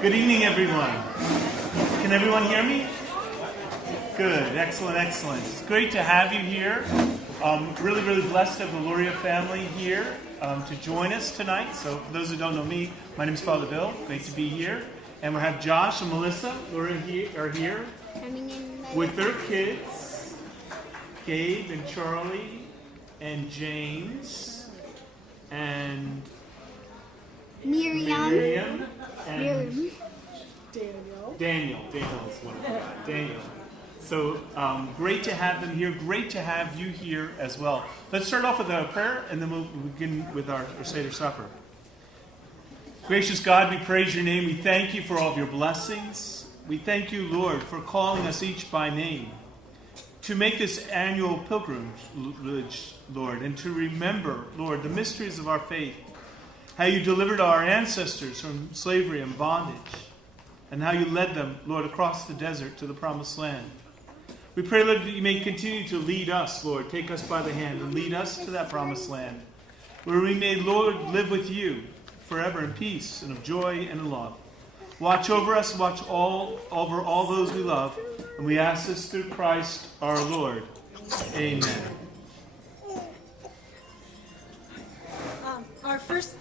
Good evening, everyone. Can everyone hear me? Good. Excellent, excellent. It's great to have you here. Really, really blessed to have the Loria family here to join us tonight. So for those who don't know me, my name is Father Bill. Great to be here. And we have Josh and Melissa are here with their kids, Gabe and Charlie and James and Miriam and Daniel is one of them. Daniel. So great to have them here. Great to have you here as well. Let's start off with a prayer, and then we'll begin with our Seder supper. Gracious God, we praise your name. We thank you for all of your blessings. We thank you, Lord, for calling us each by name to make this annual pilgrimage, Lord, and to remember, Lord, the mysteries of our faith, how you delivered our ancestors from slavery and bondage, and how you led them, Lord, across the desert to the promised land. We pray, Lord, that you may continue to lead us, Lord. Take us by the hand and lead us to that promised land, where we may, Lord, live with you forever in peace and of joy and in love. Watch over us, watch over all those we love, and we ask this through Christ our Lord. Amen. Our first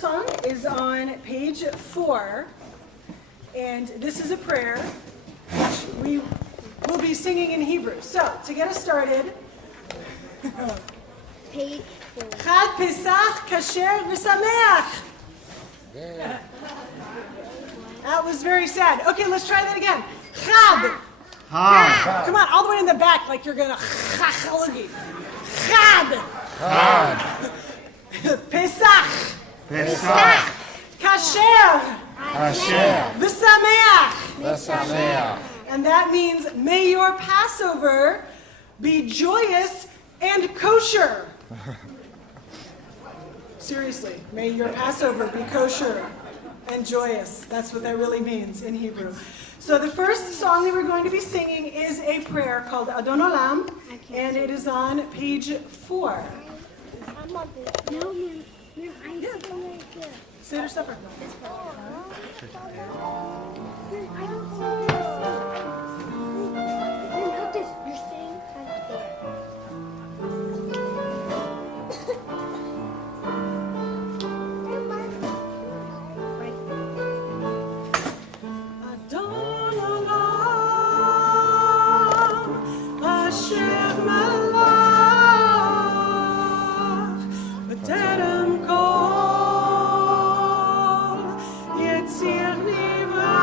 song is on page 4, and this is a prayer which we will be singing in Hebrew. So, to get us started, Page 4. Chag Pesach Kasher V'Sameach. That was very sad. Okay, let's try that again. Chag. Hi. Come on, all the way in the back, like you're gonna chag. Chag. Pesach. Pesach. Kasher. Hashem, V'Sameach. V'Sameach. And that means, may your Passover be joyous and kosher. Seriously, may your Passover be kosher and joyous. That's what that really means in Hebrew. So the first song that we're going to be singing is a prayer called Adon Olam, and it is on page 4. No, I'm sitting right there. Seder supper. I don't see this. Help this. You're staying right there. Adon Olam, Asher Malach, B'terem kol, Yetzir Nivra,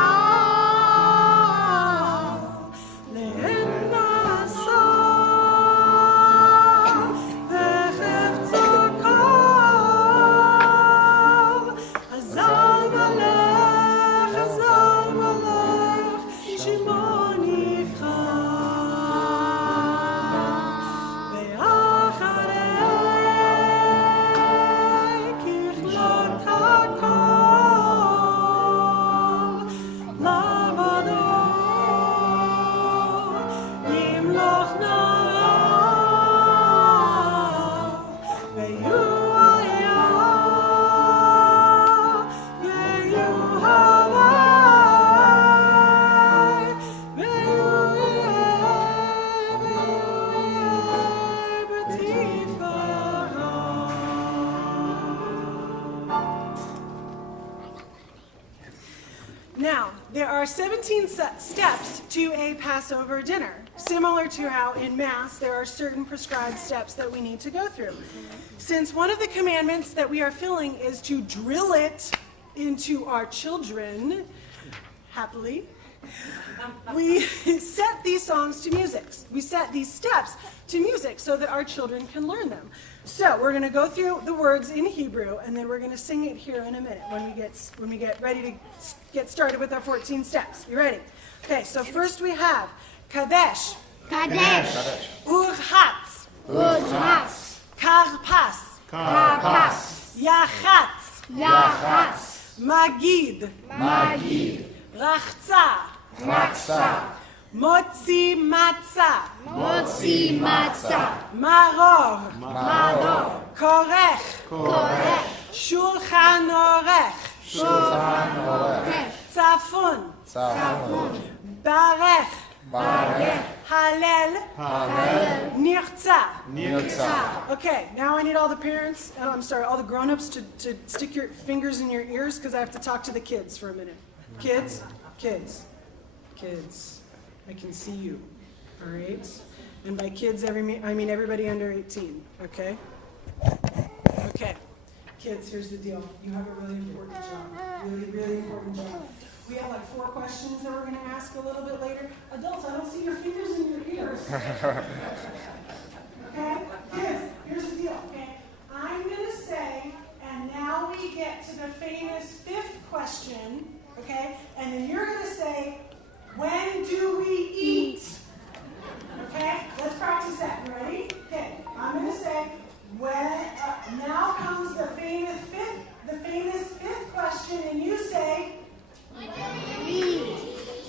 Le'en Nasa, V'chefza kol, Azal Malach, Shimon Yikra, Ve'acharei kichlot hakol, Lavado yimloch narav, Ve'yuaya, Ve'yuhavai, Now, there are 17 steps to a Passover dinner, similar to how in Mass there are certain prescribed steps that we need to go through. Since one of the commandments that we are filling is to drill it into our children, happily, we set these songs to music. We set these steps to music so that our children can learn them. So we're going to go through the words in Hebrew, and then we're going to sing it here in a minute when we get ready to get started with our 14 steps. You ready? Okay. So first we have Kadesh, Kadesh. Urchatz, Urchatz. Karpas, Karpas. Yachatz, Yachatz. Magid, Magid, Rachza, Rachza, Motzi Matzah, Motzi Matzah. Maror, Maror. Korech, Korech. Shulchan Orech, Shulchan Orech. Tzafun. Tzafun. Barech. Barech. Halel. Halel. Nirtza. Nirtza. Okay, now I need all the parents, all the grown-ups to stick your fingers in your ears because I have to talk to the kids for a minute. Kids, kids, kids. I can see you, all right? And by kids, I mean everybody under 18, okay? Okay. Kids, here's the deal. You have a really important job. Really, really important job. We have like 4 questions that we're going to ask a little bit later. Adults, I don't see your fingers in your ears. Okay? Kids, here's the deal, okay? I'm going to say, and now we get to the famous 5th question, okay? And then you're going to say, when do we eat? Okay? Let's practice that. You ready? Okay. I'm going to say, now comes the famous fifth question, and you say,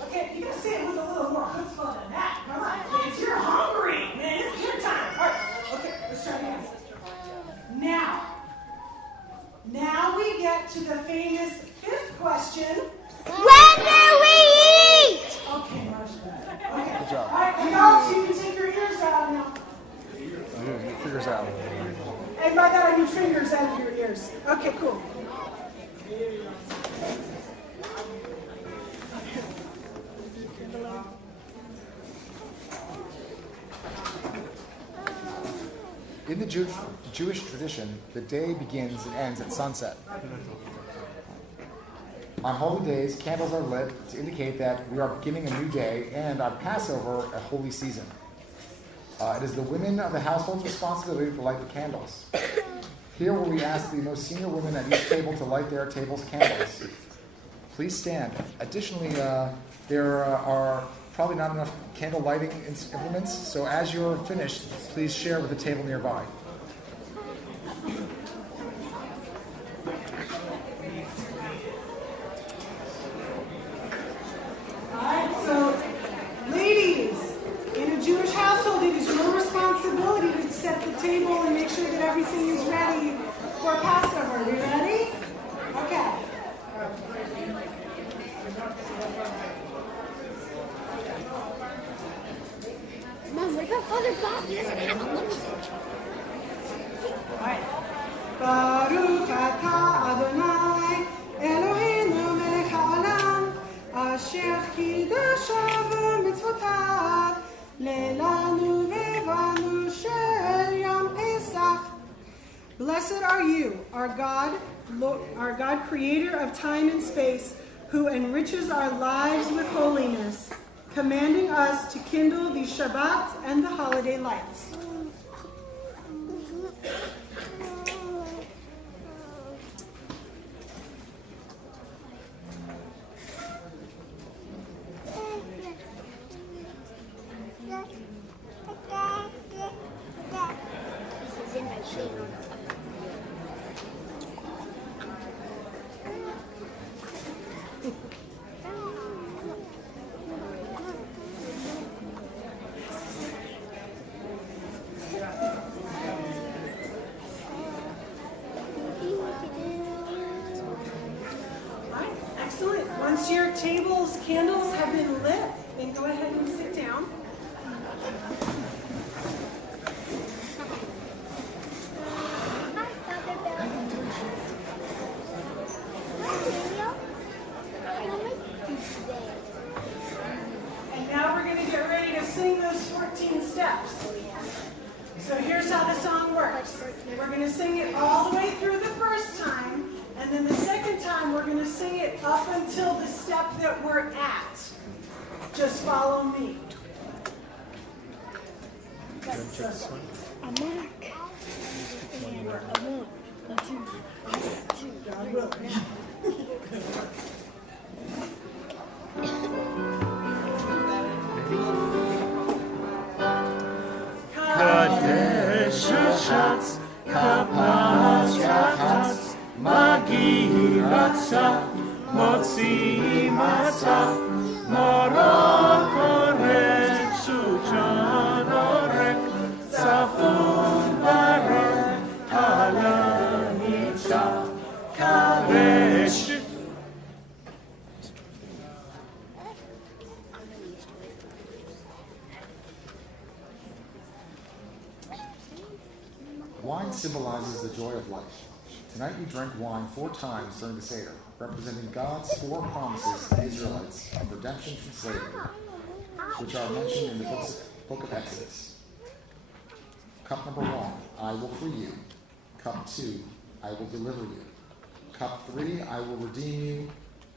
okay, you gotta say it with a little more chutzpah than that. Come on, kids, you're hungry, man. It's your time. All right, okay, let's try again. Now we get to the famous 5th question. When do we eat? Okay, much better. Okay. Good job. All right, adults, you can take your ears out now. Figures out. And by that I mean fingers out of your ears. Okay, cool. In the Jewish tradition, the day begins and ends at sunset. On holy days, candles are lit to indicate that we are beginning a new day and on Passover, a holy season. It is the women of the household's responsibility to light the candles. Here where we ask the most senior women at each table to light their table's candles. Please stand. Additionally, there are probably not enough candle lighting implements, so as you're finished, please share with the table nearby. Alright, so ladies, in a Jewish household, it is your responsibility to set the table and make sure that everything is ready for Passover. Are you ready? Okay. Mom, what about Father Bob? He doesn't have a lip. Alright. Baruch atah Adonai Eloheinu melech haolam asher kidashav mitzvotav leilanu vevanu shel yom Pesach. Blessed are you, our God, creator of time and space, who enriches our lives with holiness, commanding us to kindle the Shabbat and the holiday lights. This is in my channel. Alright, excellent. Once your table's candles have been lit, then go ahead and sit down. And now we're going to get ready to sing those 14 steps. So here's how the song works. We're going to sing it all the way through the first time, and then the second time we're going to sing it up until the step that we're at. Just follow me. God willing. Kadesh Shatz, Kapas Yachatz, Magi Ratzah, Motzi Matzah, Morok Orech, Shulchan Orech, Tzafun Barech, Halal Nitzah, Kadesh Kadesh. Wine symbolizes the joy of life. Tonight we drank wine 4 times during the Seder, representing God's 4 promises to the Israelites of redemption from slavery, which are mentioned in the book of Exodus. Cup number 1, I will free you. Cup 2, I will deliver you. Cup 3, I will redeem you.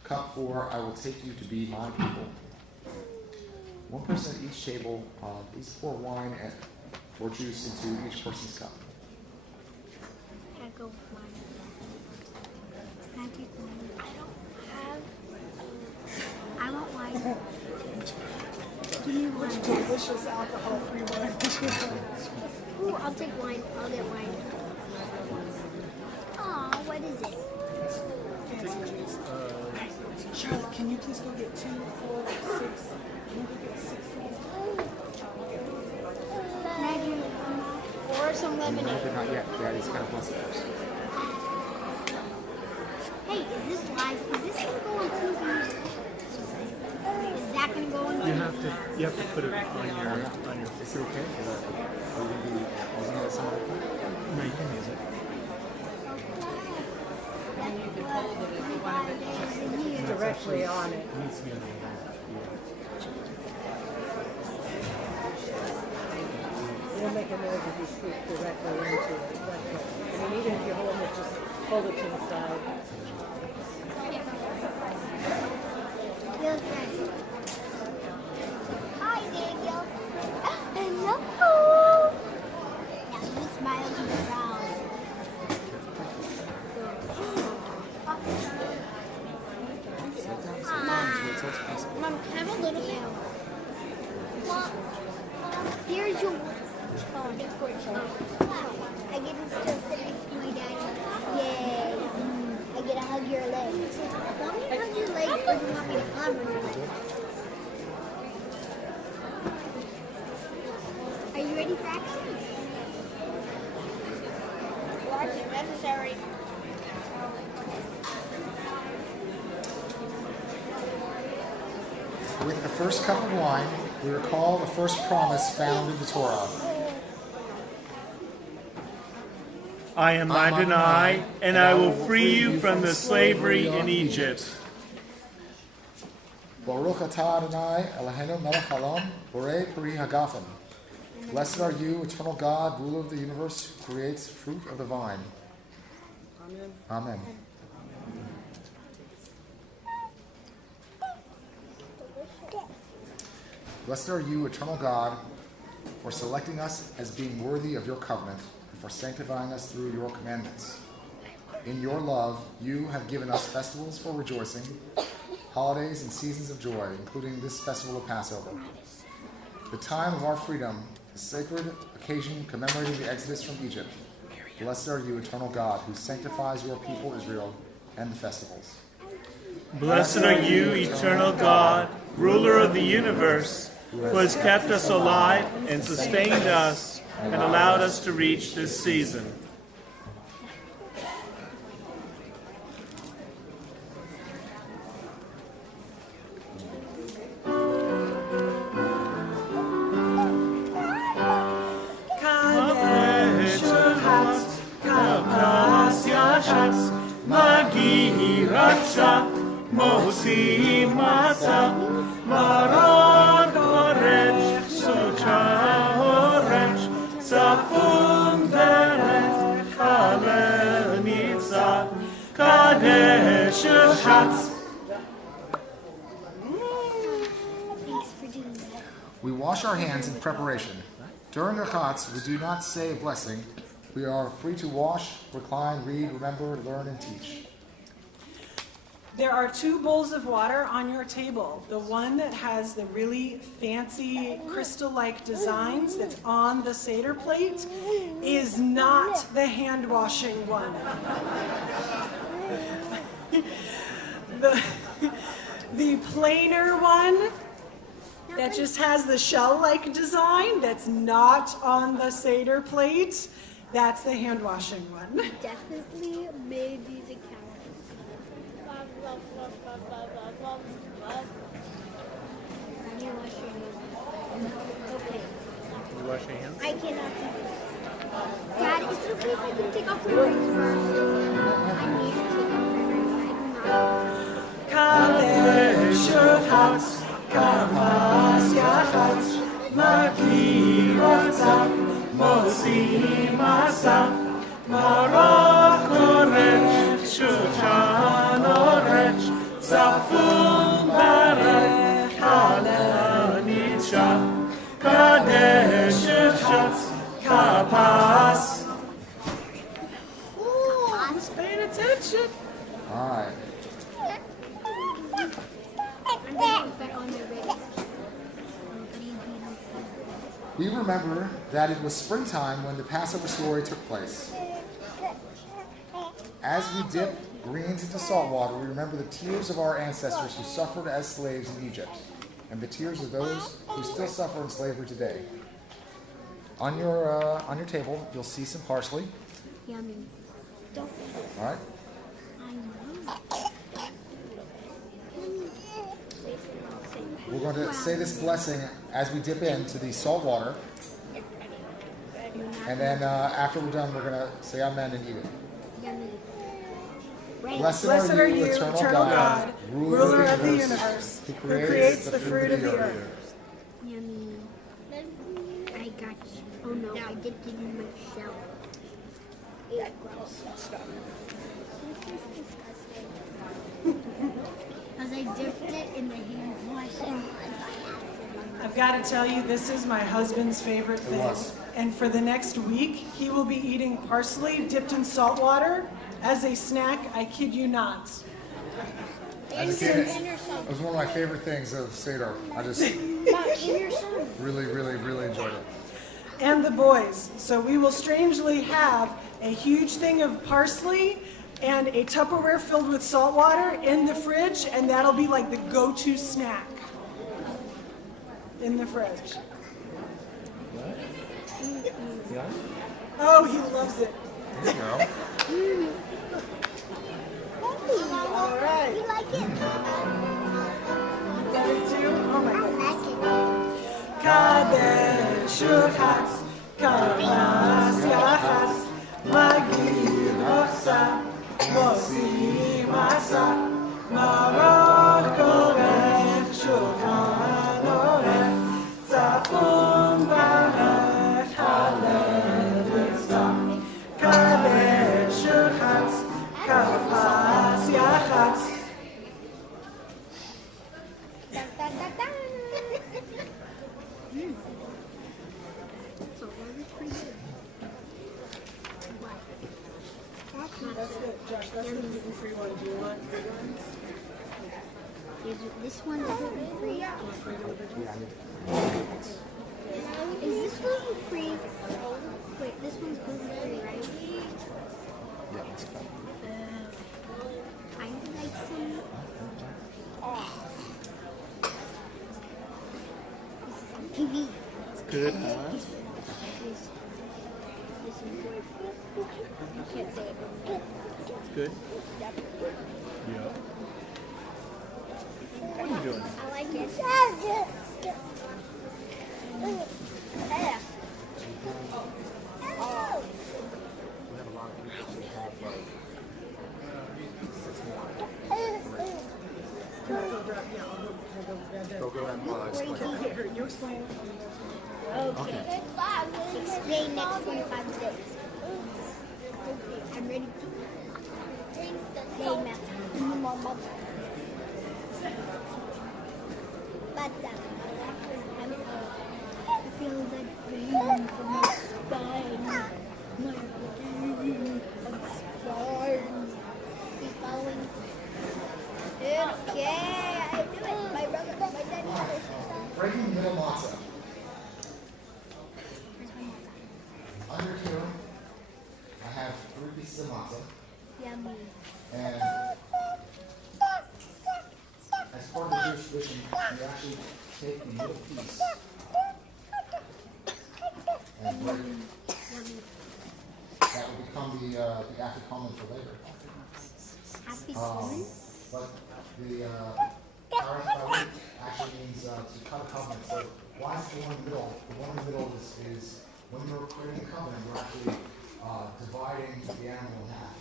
Cup 4, I will take you to be my people. 1 person at each table, please pour wine or juice into each person's cup. Can I go with mine? Can I take wine? I want wine. Give me wine. Delicious alcohol-free wine. Ooh, I'll take wine. I'll get wine. Aw, what is it? Charlotte, can you please go get 2, 4, 6? Can you go get 6? Can I drink or some lemonade? No, not yet. Daddy's got to bless it first. Hey, is this live? Is this gonna go on TV? Is that gonna go on TV? You have to put it on your. Is it okay? Are you going to be using it at some other point? No, you can use it. Directly on it. It needs to be on the other. It'll make a noise if you speak directly into it. That's it. I mean, even if you hold it, just hold it to the side. Feels good. Hi, Daniel. Hello. Now you smile to the crowd. Mom, can I have a little bit? Mom, here's your phone. I get to still sit next to my daddy. Yay. I get to hug your leg. Want me to hug your leg or do you want me to climb on your leg? Are you ready for action? Watch it necessary. With the first cup of wine, we recall the first promise found in the Torah. I am Adonai, and I will free you from the slavery in Egypt. Baruch atah Adonai Eloheinu melech haolam, borei peri hagafen. Blessed are you, eternal God, ruler of the universe, who creates fruit of the vine. Amen. Amen. Blessed are you, eternal God, for selecting us as being worthy of your covenant and for sanctifying us through your commandments. In your love, you have given us festivals for rejoicing, holidays and seasons of joy, including this festival of Passover. The time of our freedom, the sacred occasion commemorating the exodus from Egypt. Blessed are you, eternal God, who sanctifies your people Israel and the festivals. Blessed are you, eternal God, ruler of the universe, who has kept us alive and sustained us and allowed us to reach this season. Mosi mata maron orange socha orange safum deret halenitza kadesh hatz. Thanks for doing that. We wash our hands in preparation. During the Chatz, we do not say a blessing. We are free to wash, recline, read, remember, learn, and teach. There are 2 bowls of water on your table. The one that has the really fancy crystal-like designs that's on the Seder plate is not the hand-washing one. The plainer one that just has the shell-like design that's not on the Seder plate, that's the hand-washing one. Definitely made these accounts. Take off my rings first. I need to take off my rings. I Who's paying attention? All right. I'm going to put on my rings. We remember that it was springtime when the Passover story took place. As we dip greens into salt water, we remember the tears of our ancestors who suffered as slaves in Egypt, and the tears of those who still suffer in slavery today. On your table, you'll see some parsley. Yummy. Don't. All right. I know. We're going to say this blessing as we dip into the salt water, and then after we're done, we're going to say amen and eat it. Yummy. Blessed are you, eternal God, ruler of the universe, who creates the fruit of the earth. Yummy. I got you. Oh no, I dipped it in my shell. Ew, gross. This is disgusting. As I dipped it in the hand washing. I've got to tell you, this is my husband's favorite thing. was. And for the next week, he will be eating parsley dipped in salt water as a snack. I kid you not. As a kid, it was one of my favorite things of Seder. I just really, really, really enjoyed it. And the boys. So we will strangely have a huge thing of parsley and a Tupperware filled with salt water in the fridge, and that'll be like the go-to snack in the fridge. Oh, he loves it. There you go. All right. You like it? Got it too? Oh my God. I like it. Kadesh Uchatz, Kamas Yachatz, Magid Ochsa, Mosi Masa, Marot Korech, Shulchan Orech, Tzafun Barech, Halel Yitzchak, Kadesh Uchatz, Kamas Yachatz. That's it, Josh. That's the gluten-free one. Do you want big ones? This one's gluten-free. Is this gluten-free? Wait, this one's gluten-free, right? Yeah, that's fine. I would like some. This is on TV. Good, huh? I can't say it. Good. Yeah. What are you doing? I like it. Go ahead while I explain. Here, you explain. Okay. Explain next 25 days. I'm ready to. Hey, Matt. I feel that pain from my spine. My brain and spine. He's following. Okay, I do it. My brother, my daddy. Breaking the middle matzah. Under here, I have 3 pieces of matzah, Yummy. and as part of the Jewish tradition, you actually take the middle piece and break it. Yummy. That will become the aftercommon for later. Happy swimming? But the Karach actually means to cut a covenant. So why is the one in the middle? The one in the middle is when you're creating a covenant, you're actually dividing the animal in half.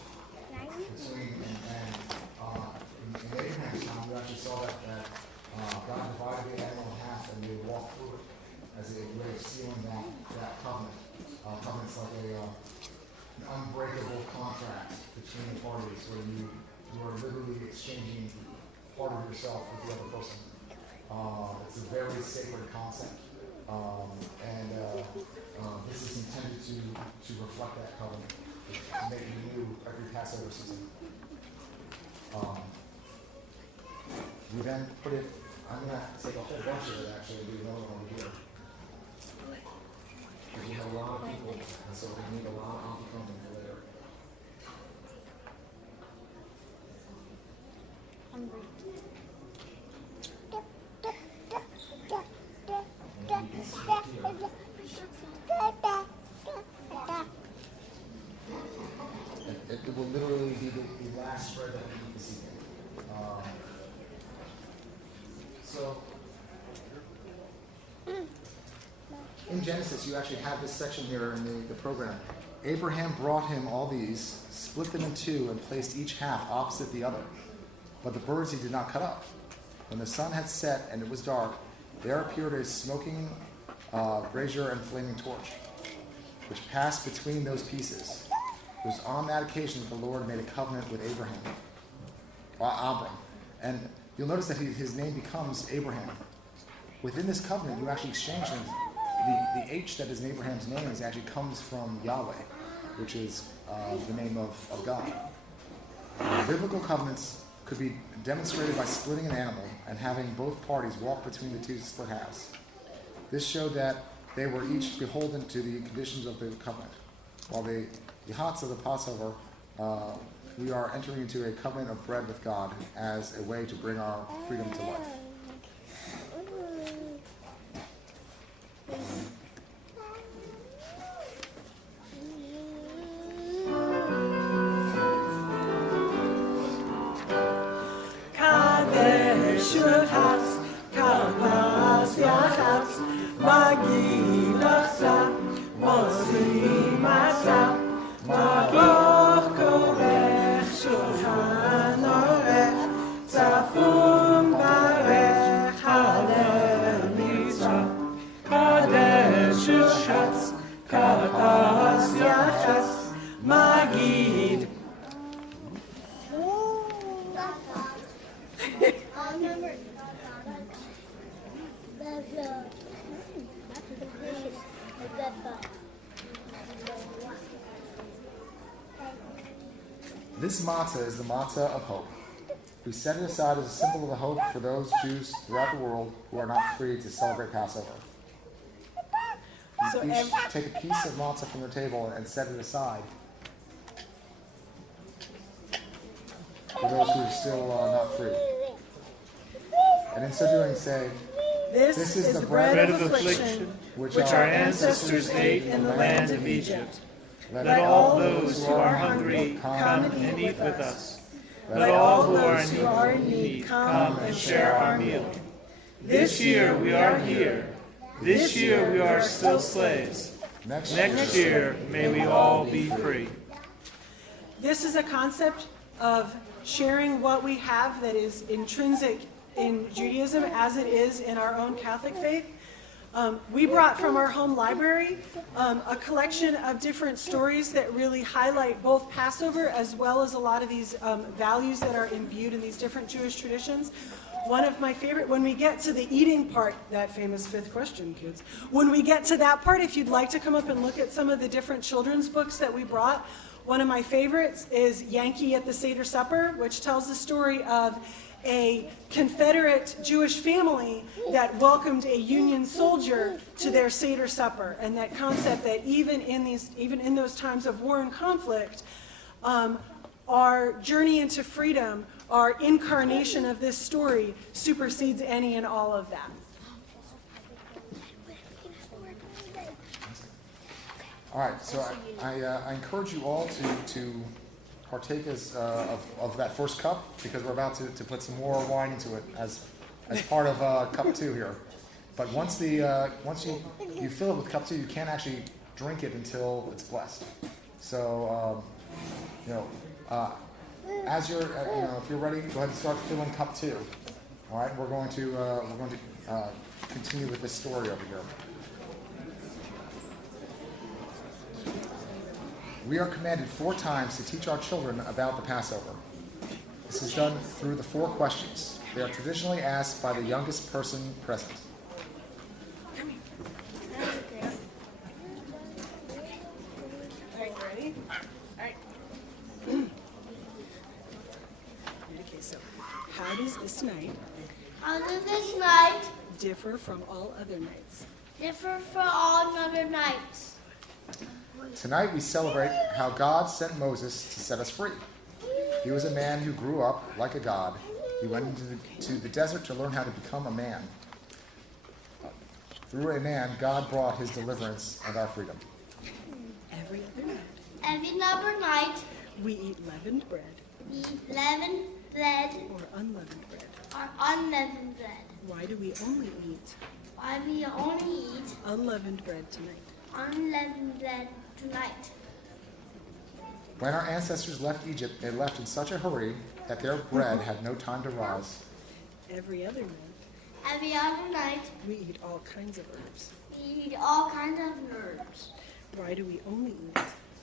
Between, and in Abraham's time, we actually saw that God divided the animal in half and they walked through it as a way of sealing that covenant. Covenant's like an unbreakable contract between the parties where you are literally exchanging part of yourself with the other person. It's a very sacred concept. This is intended to reflect that covenant, to make it new every Passover season. We then put it, I'm going to take a whole bunch of it actually and do another one over here. Because we have a lot of people, and so we need a lot of coming for later. It will literally be the last spread that we eat this evening. In Genesis, you actually have this section here in the program. Abraham brought him all these, split them in two, and placed each half opposite the other. But the birds he did not cut up. When the sun had set and it was dark, there appeared a smoking brazier and flaming torch, which passed between those pieces. It was on that occasion that the Lord made a covenant with Abram. And you'll notice that his name becomes Abraham. Within this covenant, you actually exchange things. The H that is in Abraham's name actually comes from Yahweh, which is the name of God. Biblical covenants could be demonstrated by splitting an animal and having both parties walk between the two split halves. This showed that they were each beholden to the conditions of the covenant. While the Yahats of the Passover, we are entering into a covenant of bread with God as a way to bring our freedom to life. This matzah is the matzah of hope. We set it aside as a symbol of the hope for those Jews throughout the world who are not free to celebrate Passover. You each take a piece of matzah from the table and set it aside for those who are still not free. And in so doing, say, This is the bread of affliction which our ancestors ate in the land of Egypt. Let all those who are hungry come and eat with us. Let all those who are in need come and share our meal. This year we are here. This year we are still slaves. Next year may we all be free. This is a concept of sharing what we have that is intrinsic in Judaism as it is in our own Catholic faith. We brought from our home library a collection of different stories that really highlight both Passover as well as a lot of these values that are imbued in these different Jewish traditions. One of my favorite, when we get to the eating part, that famous fifth question, kids, when we get to that part, if you'd like to come up and look at some of the different children's books that we brought, one of my favorites is Yankee at the Seder Supper, which tells the story of a Confederate Jewish family that welcomed a Union soldier to their Seder supper, and that concept that even in those times of war and conflict, our journey into freedom, our incarnation of this story supersedes any and all of that. All right, so I encourage you all to partake of that first cup, because we're about to put some more wine into it as part of cup 2 here. But once you fill it with cup 2, you can't actually drink it until it's blessed. So, as you're, if you're ready, go ahead and start filling cup 2. All right, we're going to continue with this story over here. We are commanded 4 times to teach our children about the Passover. This is done through the 4 questions. They are traditionally asked by the youngest person present. All right, ready? All right. Okay, so how does this night How does this night differ from all other nights? differ from all other nights? Tonight we celebrate how God sent Moses to set us free. He was a man who grew up like a god. He went into the desert to learn how to become a man. Through a man, God brought his deliverance and our freedom. Every other night, Every other night, we eat leavened bread we eat leavened bread or unleavened bread. or unleavened bread. Why do we only eat Why we only eat unleavened bread tonight? unleavened bread tonight? When our ancestors left Egypt, they left in such a hurry that their bread had no time to rise. Every other night, Every other night, we eat all kinds of herbs. we eat all kinds of herbs. Why do we only eat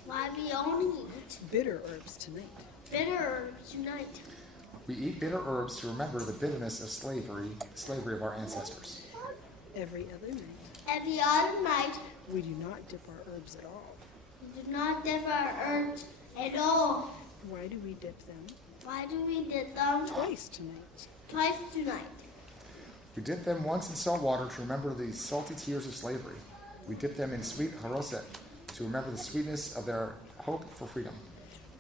Why we only eat bitter herbs tonight? bitter herbs tonight? We eat bitter herbs to remember the bitterness of slavery of our ancestors. Every other night, Every other night, we do not dip our herbs at all. we do not dip our herbs at all. Why do we dip them Why do we dip them twice tonight? twice tonight? We dip them once in salt water to remember the salty tears of slavery. We dip them in sweet haroset to remember the sweetness of their hope for freedom.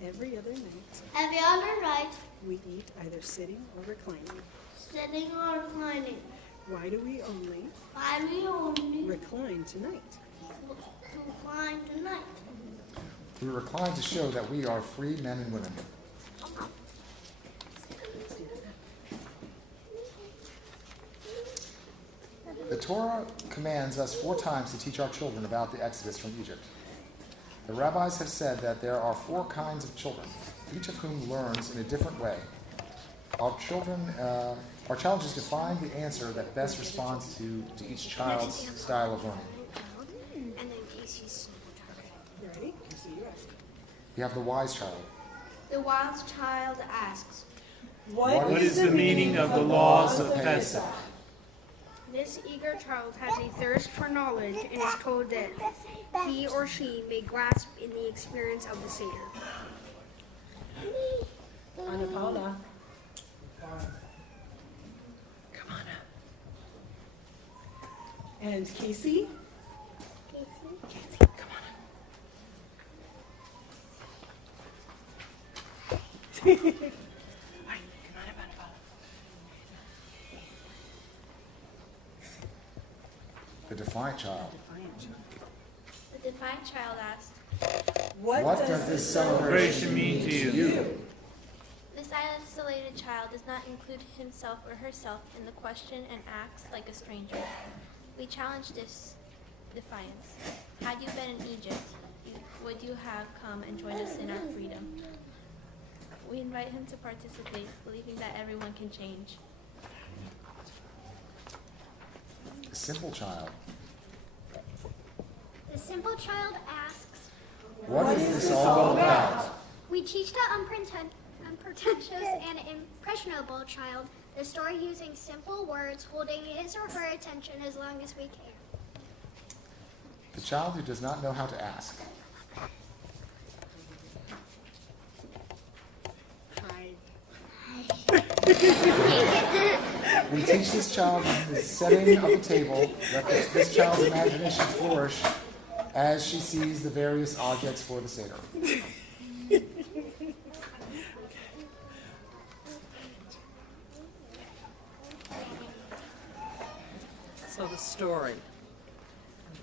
Every other night, Every other night, we eat either sitting or reclining. sitting or reclining. Why do we only Why we only recline tonight? recline tonight? We recline to show that we are free men and women. The Torah commands us 4 times to teach our children about the Exodus from Egypt. The rabbis have said that there are 4 kinds of children, each of whom learns in a different way. Our challenge is to find the answer that best responds to each child's style of learning. And then Casey's. You ready? So you ask. We have the wise child. The wise child asks, What What is the meaning of the laws of Pesach? This eager child has a thirst for knowledge and is told that he or she may grasp in the experience of the Seder. Anna Paula. Come on up. And Casey? Casey, come on up. All right, come on up, Anna Paula. The defiant child. Defiant child. the defiant child asked, What does this celebration mean to you? This isolated child does not include himself or herself in the question and acts like a stranger. We challenge this defiance. Had you been in Egypt, would you have come and joined us in our freedom? We invite him to participate, believing that everyone can change. The simple child. The simple child asks, What is this all about? we teach the unpretentious and impressionable child the story using simple words, holding his or her attention as long as we can. The child who does not know how to ask. Hi. We teach this child in the setting of the table that this child's imagination flourish as she sees the various objects for the Seder. So the story.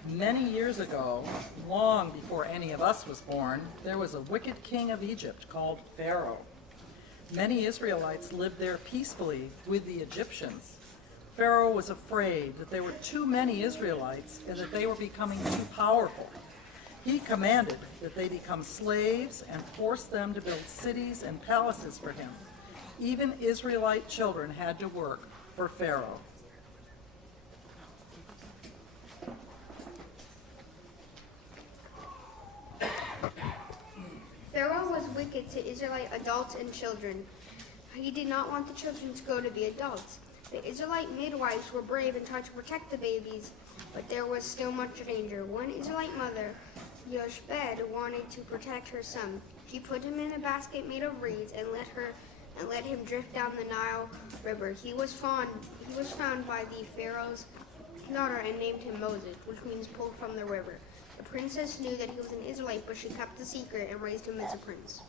Many years ago, long before any of us was born, there was a wicked king of Egypt called Pharaoh. Many Israelites lived there peacefully with the Egyptians. Pharaoh was afraid that there were too many Israelites and that they were becoming too powerful. He commanded that they become slaves and forced them to build cities and palaces for him. Even Israelite children had to work for Pharaoh. Pharaoh was wicked to Israelite adults and children. He did not want the children to grow to be adults. The Israelite midwives were brave and tried to protect the babies, but there was still much danger. One Israelite mother, Yoshbed, wanted to protect her son. She put him in a basket made of reeds and let him drift down the Nile River. He was found by the Pharaoh's daughter and named him Moses, which means pulled from the river. The princess knew that he was an Israelite, but she kept the secret and raised him as a prince.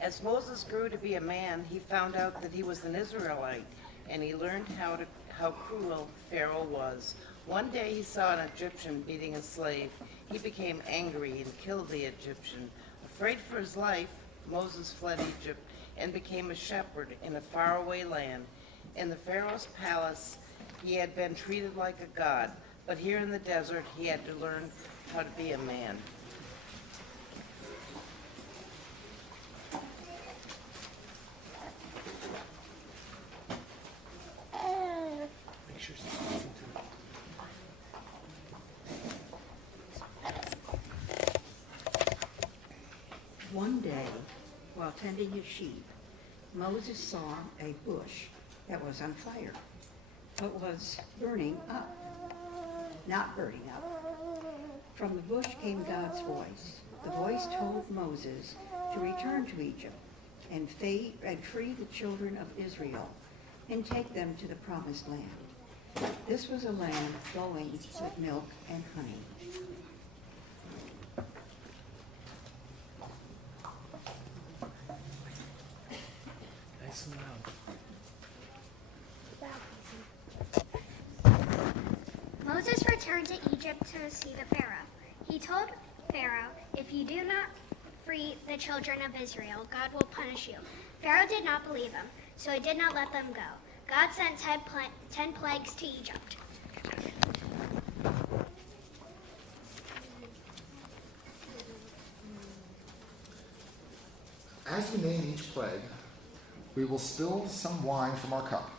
As Moses grew to be a man, he found out that he was an Israelite, and he learned how cruel Pharaoh was. One day he saw an Egyptian beating a slave. He became angry and killed the Egyptian. Afraid for his life, Moses fled Egypt and became a shepherd in a faraway land. In the Pharaoh's palace, he had been treated like a god, but here in the desert, he had to learn how to be a man. One day, while tending his sheep, Moses saw a bush that was on fire, but was burning up, not burning up. From the bush came God's voice. The voice told Moses to return to Egypt and free the children of Israel and take them to the promised land. This was a land flowing with milk and honey. Nice and loud. Moses returned to Egypt to see the Pharaoh. He told Pharaoh, "If you do not free the children of Israel, God will punish you." Pharaoh did not believe him, so he did not let them go. God sent 10 plagues to Egypt. As we name each plague, we will spill some wine from our cup.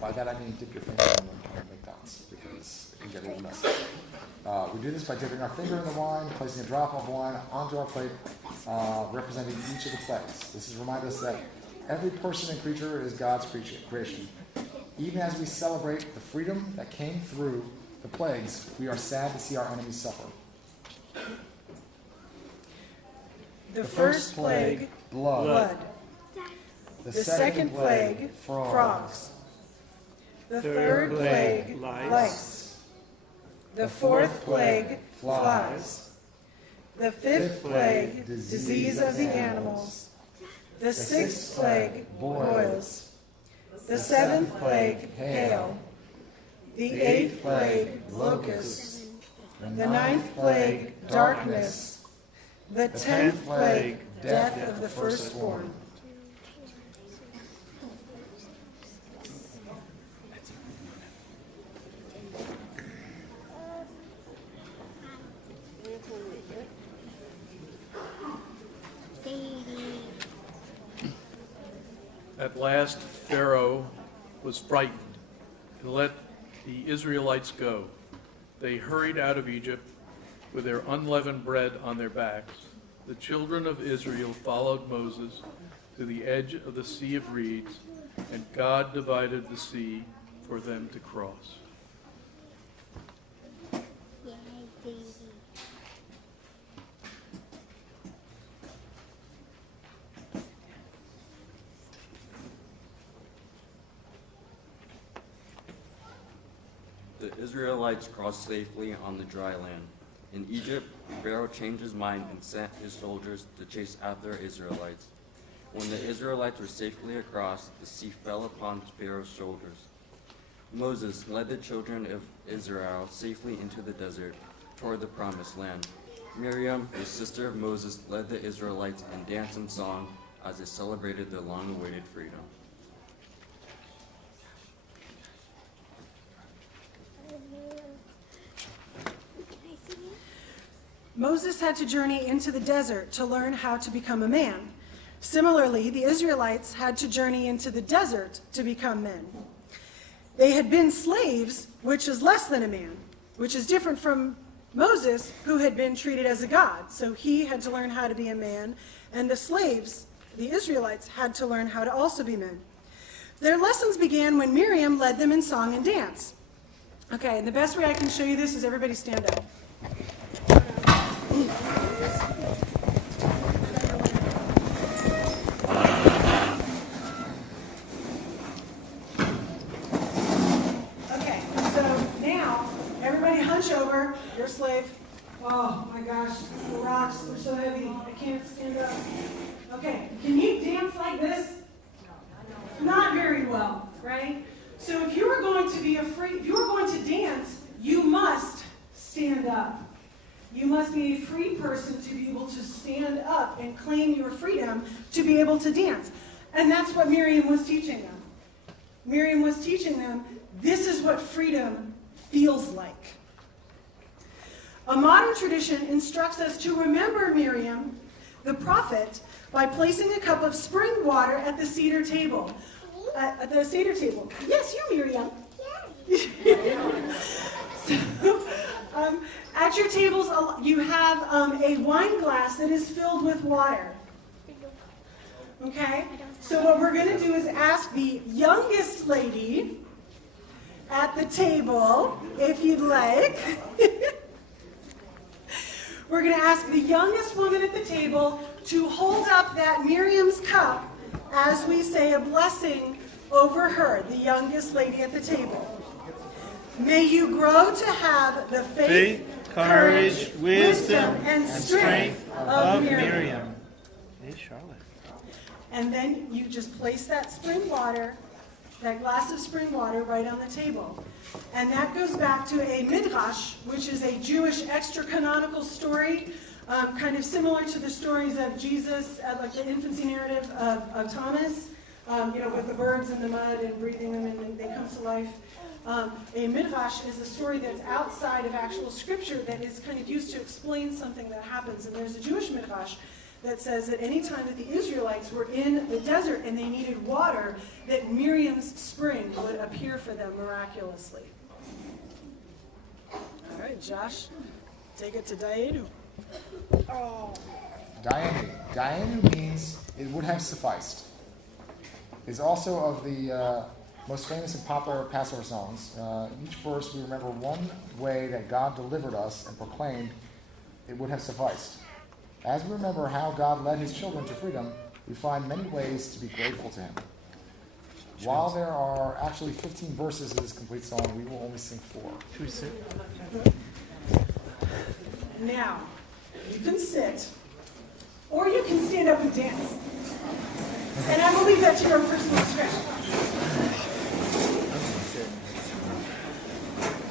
By that I mean dip your finger in them and make dots, because it can get a little messy. We do this by dipping our finger in the wine, placing a drop of wine onto our plate, representing each of the plagues. This is to remind us that every person and creature is God's creation. Even as we celebrate the freedom that came through the plagues, we are sad to see our enemies suffer. The first plague, blood. The second plague, frogs. The third plague, lice. The fourth plague, flies. The fifth plague, disease of the animals. The sixth plague, boils. The seventh plague, hail. The eighth plague, locusts. The ninth plague, darkness. The 10th plague, death of the firstborn. At last, Pharaoh was frightened and let the Israelites go. They hurried out of Egypt with their unleavened bread on their backs. The children of Israel followed Moses to the edge of the Sea of Reeds, and God divided the sea for them to cross. The Israelites crossed safely on the dry land. In Egypt, Pharaoh changed his mind and sent his soldiers to chase after Israelites. When the Israelites were safely across, the sea fell upon Pharaoh's shoulders. Moses led the children of Israel safely into the desert toward the promised land. Miriam, the sister of Moses, led the Israelites in dance and song as they celebrated their long-awaited freedom. Moses had to journey into the desert to learn how to become a man. Similarly, the Israelites had to journey into the desert to become men. They had been slaves, which is less than a man, which is different from Moses, who had been treated as a god. So he had to learn how to be a man, and the slaves, the Israelites, had to learn how to also be men. Their lessons began when Miriam led them in song and dance. Okay, and the best way I can show you this is everybody stand up. Okay, so now everybody hunch over. You're a slave. Oh my gosh, the rocks, they're so heavy. I can't stand up. Okay, can you dance like this? Not very well, right? So if you are going to be if you are going to dance, you must stand up. You must be a free person to be able to stand up and claim your freedom to be able to dance. And that's what Miriam was teaching them. Miriam was teaching them, this is what freedom feels like. A modern tradition instructs us to remember Miriam, the prophet, by placing a cup of spring water at the Seder table. At the Seder table. Yes, you, Miriam. So, at your tables, you have a wine glass that is filled with water. Okay? So what we're going to do is ask the youngest lady at the table, if you'd like. We're going to ask the youngest woman at the table to hold up that Miriam's cup as we say a blessing over her, the youngest lady at the table. May you grow to have the faith, courage, wisdom, and strength of Miriam. Hey, Charlotte. And then you just place that spring water, that glass of spring water, right on the table. And that goes back to a midrash, which is a Jewish extra-canonical story, kind of similar to the stories of Jesus, like the infancy narrative of Thomas, with the birds in the mud and breathing them in and they come to life. A midrash is a story that's outside of actual scripture that is kind of used to explain something that happens. And there's a Jewish midrash that says that any time that the Israelites were in the desert and they needed water, that Miriam's spring would appear for them miraculously. All right, Josh, take it to Dayenu. Oh. Dayenu means it would have sufficed. It's also of the most famous and popular Passover songs. In each verse, we remember one way that God delivered us and proclaimed it would have sufficed. As we remember how God led his children to freedom, we find many ways to be grateful to him. While there are actually 15 verses in this complete song, we will only sing 4. Should we sit? Now, you can sit, or you can stand up and dance. And I will leave that to your personal discretion.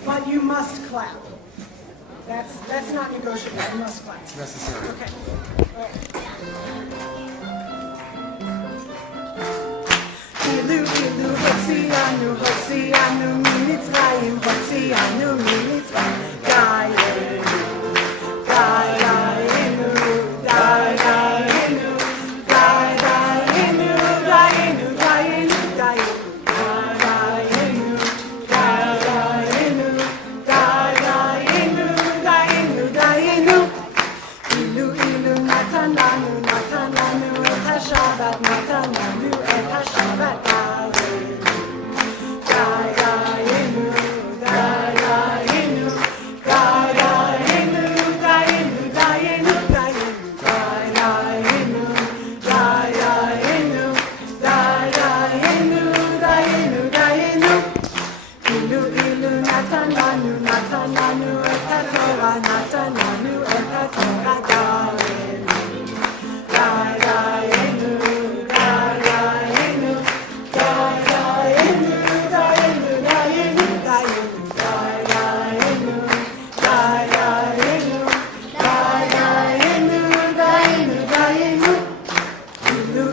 But you must clap. That's not negotiable. You must clap. It's necessary. Okay. All right. Ilu ilu hotzianu hotzianu mimitzrayim hotzianu mimitzrayim dayenu dayenu dayenu dayenu dayenu dayenu dayenu dayenu dayenu dayenu dayenu ilu ilu natananu natananu et hashabat natananu et hashabat dayenu dayenu dayenu dayenu dayenu dayenu dayenu dayenu dayenu dayenu dayenu ilu ilu natananu natananu et haTorah natananu et haTorah dayenu dayenu dayenu dayenu dayenu dayenu dayenu dayenu dayenu dayenu dayenu dayenu ilu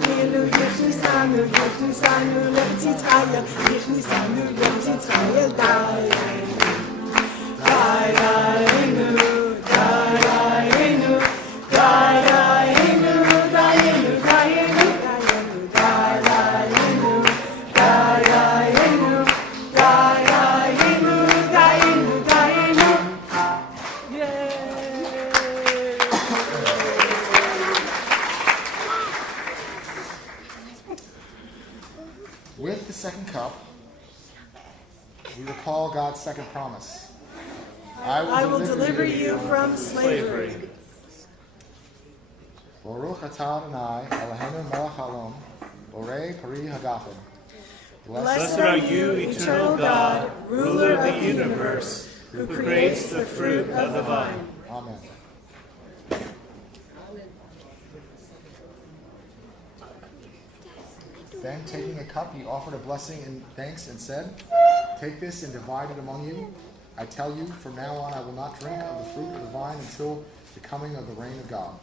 recall God's second promise. I will deliver you from slavery. Baruch atah Adonai Eloheinu melech haolam, borei pari hagafen. Blessed are you, eternal God, ruler of the universe, who creates the fruit of the vine. Amen. Then, taking a cup, he offered a blessing and thanks and said, "Take this and divide it among you. I tell you, from now on I will not drink of the fruit of the vine until the coming of the reign of God."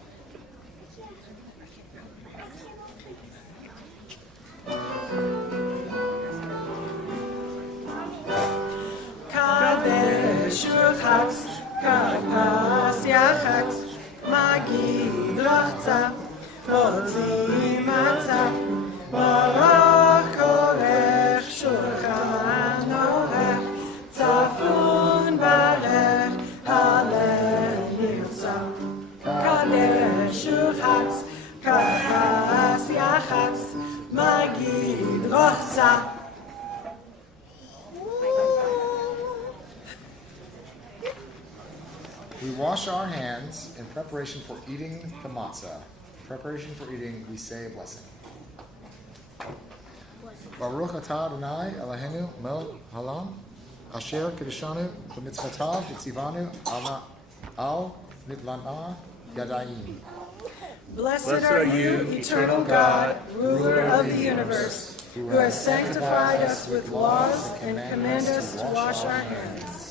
Kadesh Urchatz, Karpas Yachatz, Magid Rachza, Motzi Matzah, Baruch Korech Shulchan Orech, Tzafun Barech, Halel Nirtzah. Kadesh Urchatz, Karpas Yachatz, Magid Rachza. We wash our hands in preparation for eating the matzah. In preparation for eating, we say a blessing. Baruch atah Adonai Eloheinu melech haolam, asher kiddushanu b'mitzvotav v'tzivanu al nitlanah yadayim. Blessed are you, eternal God, ruler of the universe, who has sanctified us with laws and command us to wash our hands.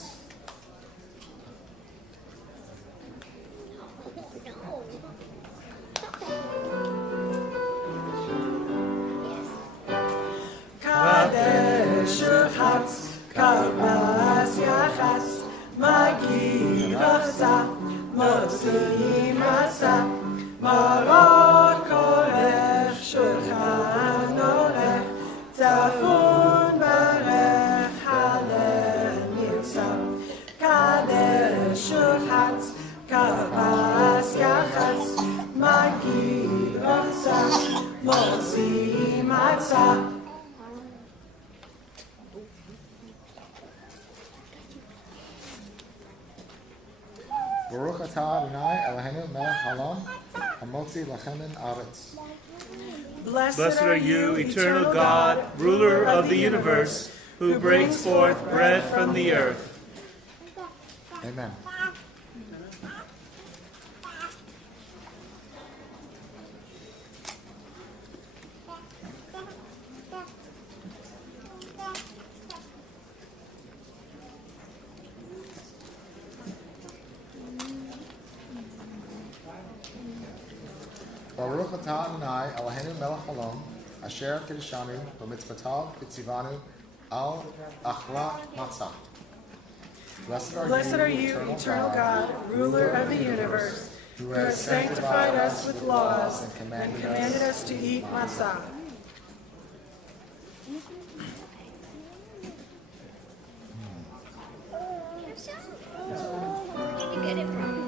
Kadesh Urchatz, Karpas Yachatz, Magid Rachza, Motzi Matzah, Marot Korech Shulchan Orech, Tzafun Barech Halel Nirtzah. Kadesh Urchatz, Karpas Yachatz, Magid Rachza, Motzi Matzah. Baruch atah Adonai Eloheinu melech haolam, hamotzi lachem min aretz. Blessed are you, eternal God, ruler of the universe, who brings forth bread from the earth. Amen. Baruch atah Adonai Eloheinu melech haolam, asher kiddushanu b'mitzvotav v'tzivanu al achlat matzah. Blessed Blessed are you, eternal God, ruler of the universe, who has sanctified us with laws and commanded us to eat matzah. Where did you get it from?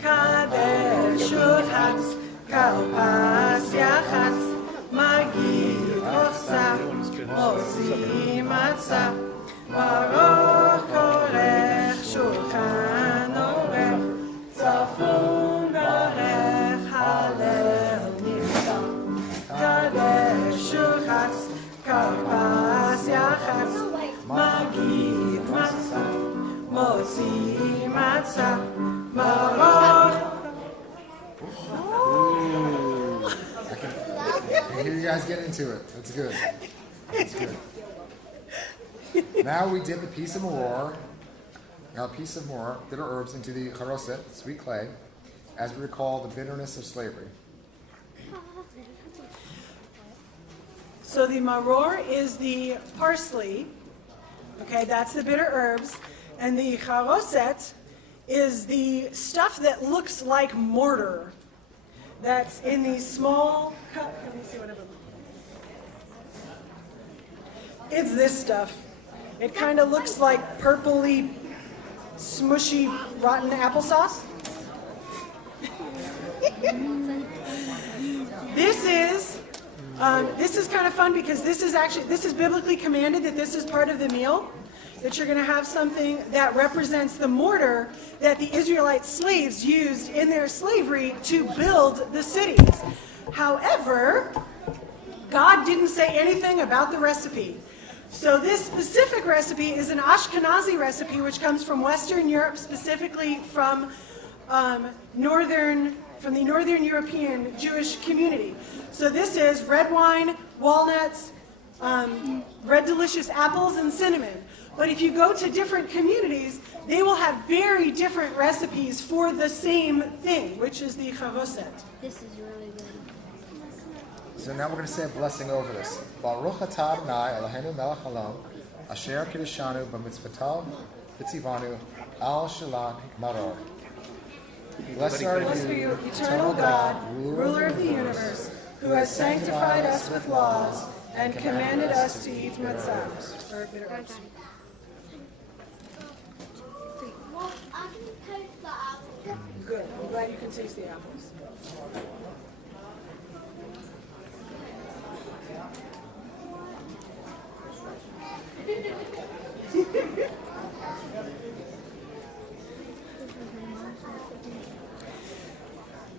Kadesh Urchatz, Karpas Yachatz, Magid Rachza, Motzi Matzah, Baruch Korech Shulchan Orech, Tzafun Barech Halel Nirtzah. Kadesh Urchatz, Karpas Yachatz, Magid Matzah, Motzi Matzah, Baruch. I hear you guys get into it. That's good. That's good. Now we dip a piece of maror, bitter herbs, into the charoset, sweet clay, as we recall the bitterness of slavery. So the maror is the parsley. Okay, that's the bitter herbs. And the charoset is the stuff that looks like mortar. That's in these small cups. Let me see what it looks like. It's this stuff. It kind of looks like purpley, smushy, rotten applesauce. This is This is kind of fun because this is biblically commanded that this is part of the meal, that you're going to have something that represents the mortar that the Israelite slaves used in their slavery to build the cities. However, God didn't say anything about the recipe. So this specific recipe is an Ashkenazi recipe, which comes from Western Europe, specifically from the Northern European Jewish community. So this is red wine, walnuts, red delicious apples, and cinnamon. But if you go to different communities, they will have very different recipes for the same thing, which is the chavoset. This is really good. So now we're going to say a blessing over this. Baruch atah Adonai Eloheinu melech haolam, asher kiddushanu b'mitzvotav v'tzivanu al shalach maror. Blessed are you, eternal God, ruler of the universe, who has sanctified us with laws and commanded us to eat matzah. Well, I can taste the apple. Good. I'm glad you can taste the apples.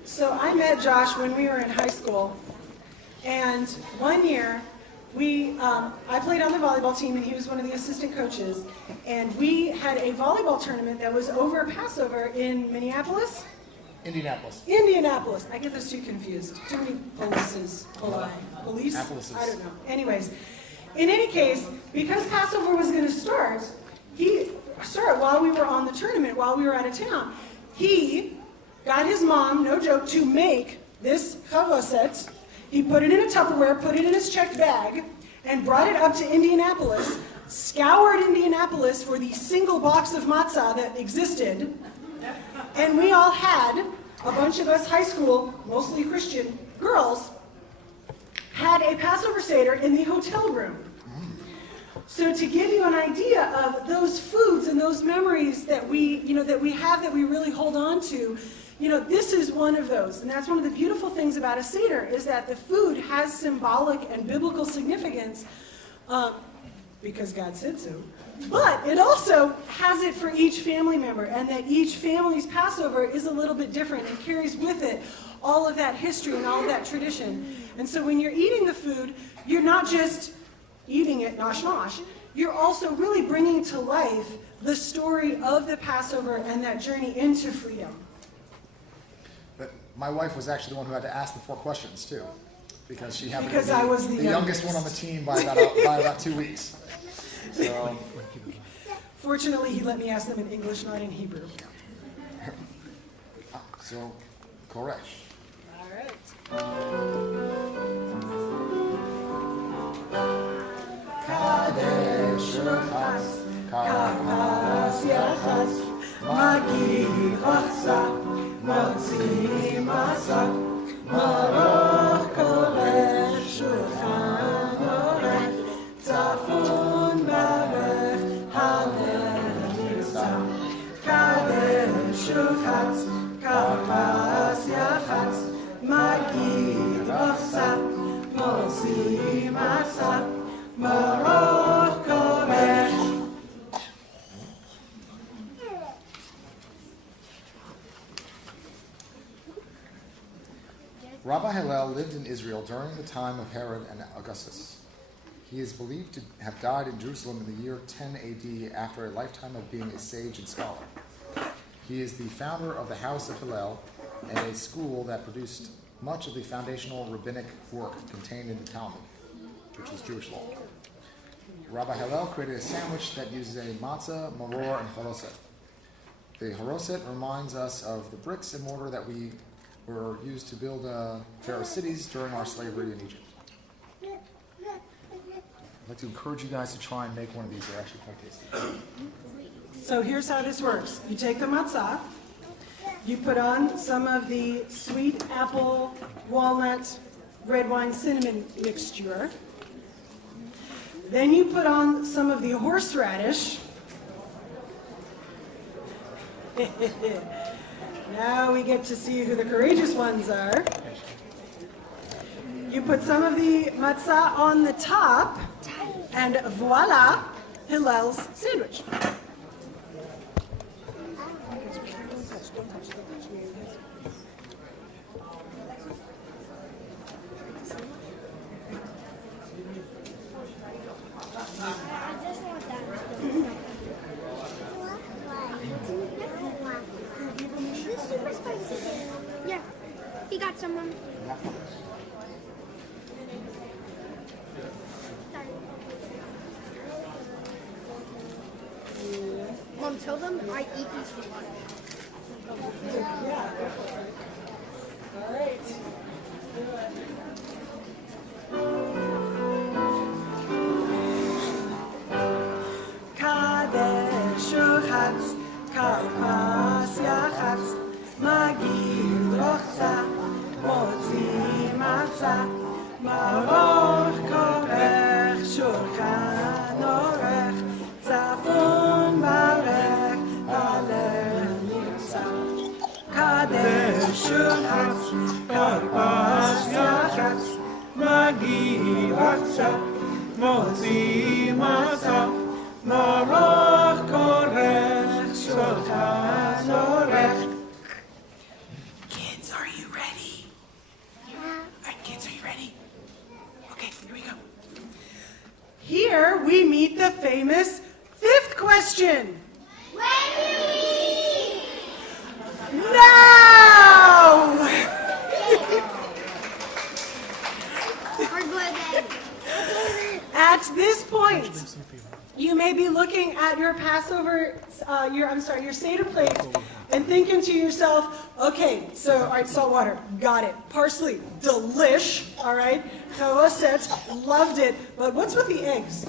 So I met Josh when we were in high school, and one year I played on the volleyball team and he was one of the assistant coaches, and we had a volleyball tournament that was over Passover in Minneapolis? Indianapolis. I get those two confused. Too many polices. Police? I don't know. Anyways, in any case, because Passover was going to start while we were on the tournament, while we were out of town, he got his mom, no joke, to make this chavoset. He put it in a Tupperware, put it in his checked bag, and brought it up to Indianapolis, scoured Indianapolis for the single box of matzah that existed, and we all had, a bunch of us high school, mostly Christian girls, had a Passover Seder in the hotel room. So to give you an idea of those foods and those memories that we have, that we really hold on to, this is one of those. And that's one of the beautiful things about a Seder, is that the food has symbolic and biblical significance because God said so. But it also has it for each family member, and that each family's Passover is a little bit different and carries with it all of that history and all of that tradition. And so when you're eating the food, you're not just eating it nosh nosh, you're also really bringing to life the story of the Passover and that journey into freedom. But my wife was actually the one who had to ask the 4 questions too, because she happened Because to be I was the youngest one on the team by about 2 weeks. So, fortunately, he let me ask them in English, not in Hebrew. so Koresh. All right. Kadesh Yachas, Kapas Yachas, Magi Hachsa, Motzi Masa, Marach Kodesh Shulchan Orech, Tzafun Barech, Halel Yitzah, Kadesh Yachas, Kapas Yachas, Magi Hachsa, Motzi Masa, Marach Kodesh. Rabbi Hillel lived in Israel during the time of Herod and Augustus. He is believed to have died in Jerusalem in the year 10 AD after a lifetime of being a sage and scholar. He is the founder of the House of Hillel and a school that produced much of the foundational rabbinic work contained in the Talmud, which is Jewish law. Rabbi Hillel created a sandwich that uses a matzah, maror, and haroset. The haroset reminds us of the bricks and mortar that were used to build Pharaoh's cities during our slavery in Egypt. I'd like to encourage you guys to try and make one of these. They're actually quite tasty. So here's how this works. You take the matzah, you put on some of the sweet apple, walnut, red wine, cinnamon mixture. Then you put on some of the horseradish. Now we get to see who the courageous ones are. You put some of the matzah on the top, and voila, Hillel's sandwich. Super spicy. Yeah, he got someone. Mom, tell them I eat these for lunch. All right. Kadesh U'Chatz, Karpas Yachatz, Magid Rochza, Motzi Matzah, Maroch Korech, Shulchan Orech, Tzafon Barech, Alel Nimtza. Kadesh U'Chatz, Karpas Yachatz, Magid Rochza, Motzi Matzah, Maroch Korech, Shulchan Orech. Kids, are you ready? All right, kids, are you ready? Okay, here we go. Here we meet the famous fifth question. When do we eat? Now! Hard boiled egg. At this point, you may be looking at your Passover, your Seder plate, and thinking to yourself, okay, so, all right, salt water, got it. Parsley, delish, all right. Charoset, loved it. But what's with the eggs?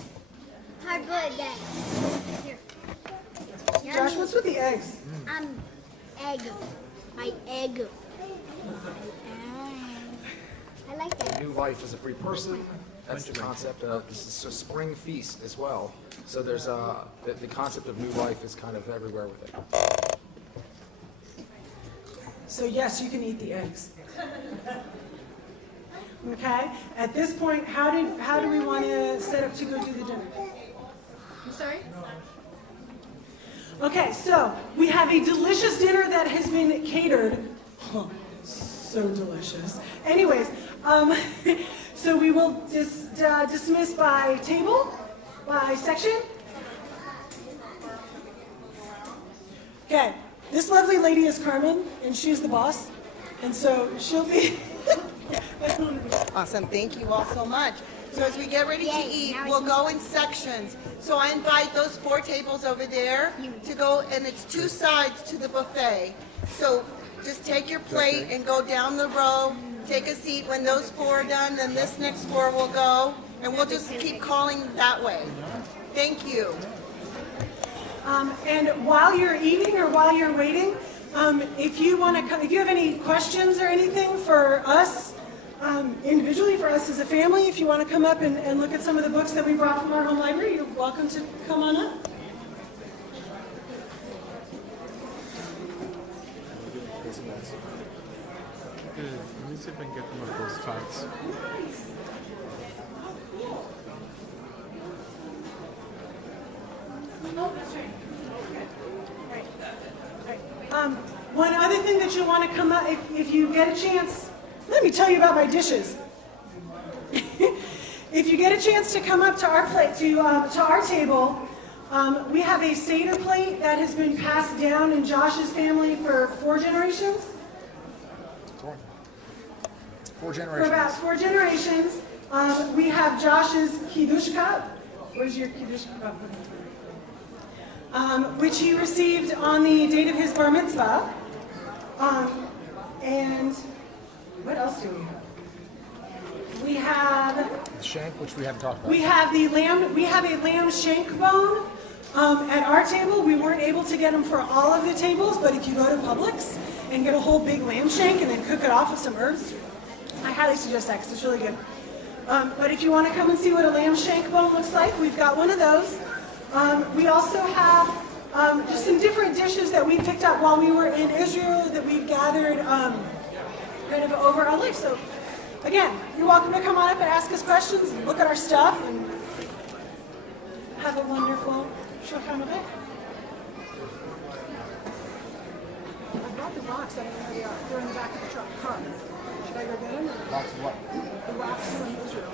Hard boiled egg. Here. Josh, what's with the eggs? Egg. My egg. I like that. New life is a free person. That's the concept of this is a spring feast as well. So there's the concept of new life is kind of everywhere with it. So yes, you can eat the eggs. Okay. At this point, how do we want to set up to go do the dinner? I'm sorry. Okay, so we have a delicious dinner that has been catered. Oh, so delicious. Anyways, so we will just dismiss by table, by section. Okay, this lovely lady is Carmen, and she's the boss, and so she'll be. Awesome, thank you all so much. So as we get ready to eat, we'll go in sections. So I invite those 4 tables over there to go, and it's 2 sides to the buffet. So just take your plate and go down the row, take a seat. When those 4 are done, then this next 4 will go, and we'll just keep calling that way. Thank you. And while you're eating or while you're waiting, if you want to come, if you have any questions or anything for us, individually, for us as a family, if you want to come up and look at some of the books that we brought from our home library, you're welcome to come on up. Good. Let me see if I can get them on those sides. Oh, that's right. Right. One other thing that you'll want to come up, if you get a chance, let me tell you about my dishes. If you get a chance to come up to our plate, to our table, we have a Seder plate that has been passed down in Josh's family for 4 generations. 4 generations. For about 4 generations. We have Josh's Kiddush cup. Where's your Kiddush cup? Which he received on the date of his bar mitzvah. And what else do we have? We have The shank, which we haven't talked about. we have a lamb shank bone. At our table, we weren't able to get them for all of the tables, but if you go to Publix and get a whole big lamb shank and then cook it off with some herbs, I highly suggest that because it's really good. But if you want to come and see what a lamb shank bone looks like, we've got one of those. We also have just some different dishes that we picked up while we were in Israel that we've gathered kind of over our life. So again, you're welcome to come on up and ask us questions, look at our stuff, and have a wonderful short time of it. I brought the rocks. I don't know where they are. They're in the back of the truck car. Should I go get them? Rocks what? The rocks from Israel.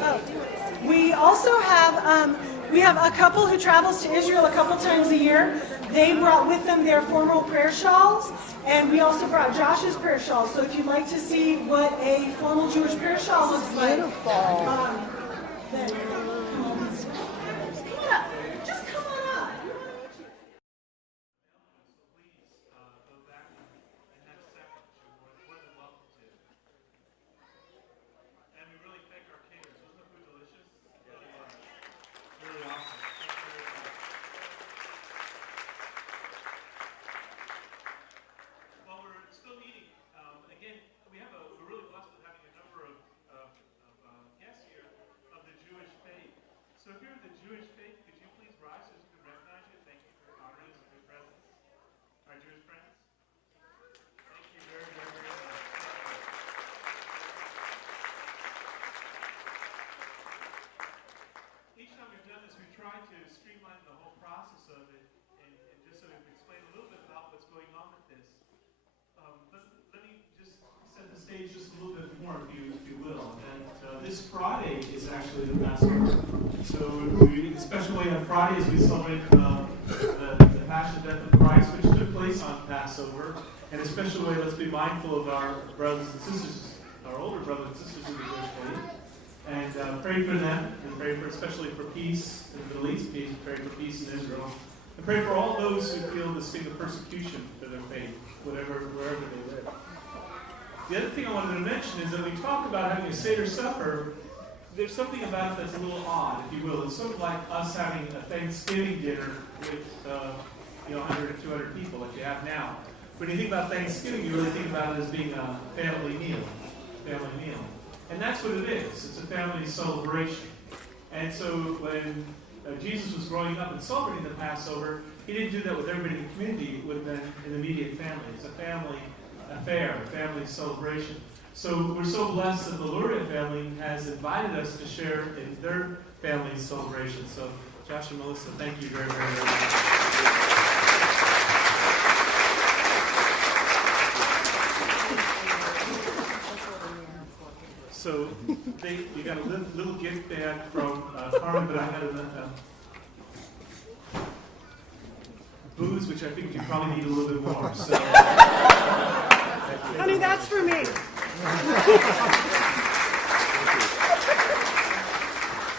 Oh, we also have a couple who travels to Israel a couple times a year. They brought with them their formal prayer shawls, and we also brought Josh's prayer shawls. So if you'd like to see what a formal Jewish prayer shawl looks like, then come on up. Just come on up. We want to meet you. And we really thank our caterers. Wasn't the food delicious? Really was. Really awesome. Thank you very much. While we're still eating, again, we're really blessed with having a number of guests here of the Jewish faith. So if you're the Jewish faith, could you please rise so we can recognize you? Thank you for honoring us with your presence. Our Jewish friends. Thank you very, very, very much. Each time we've done this, we've tried to streamline the whole process of it, and just so we can explain a little bit about what's going on with this. Let me just set the stage just a little bit more, if you will. And this Friday is actually the Passover. So the special way on Friday is we celebrate the Passion Death of Christ, which took place on Passover. And a special way, let's be mindful of our brothers and sisters, our older brothers and sisters in the Jewish faith. And pray for them, and pray for especially for peace in the Middle East, pray for peace in Israel, and pray for all those who feel the sting of persecution for their faith, wherever they live. The other thing I wanted to mention is that we talk about having a Seder supper. There's something about it that's a little odd, if you will. It's sort of like us having a Thanksgiving dinner with 100 or 200 people like you have now. When you think about Thanksgiving, you really think about it as being a family meal. And that's what it is. It's a family celebration. And so when Jesus was growing up and celebrating the Passover, he didn't do that with everybody in the community, with an immediate family. It's a family affair, a family celebration. So we're so blessed that the Luria family has invited us to share in their family celebration. So Josh and Melissa, thank you very, very, very much. So you got a little gift bag from Carmen, but I had enough booze, which I think you probably need a little bit more. So, Honey, that's for me.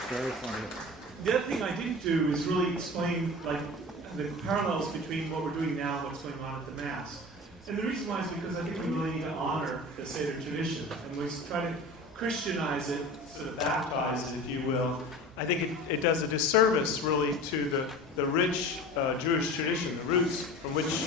Very funny. The other thing I didn't do is really explain the parallels between what we're doing now and what's going on at the Mass. And the reason why is because I think we really need to honor the Seder tradition, and we try to Christianize it, sort of baptize it, if you will. I think it does a disservice, really, to the rich Jewish tradition, the roots from which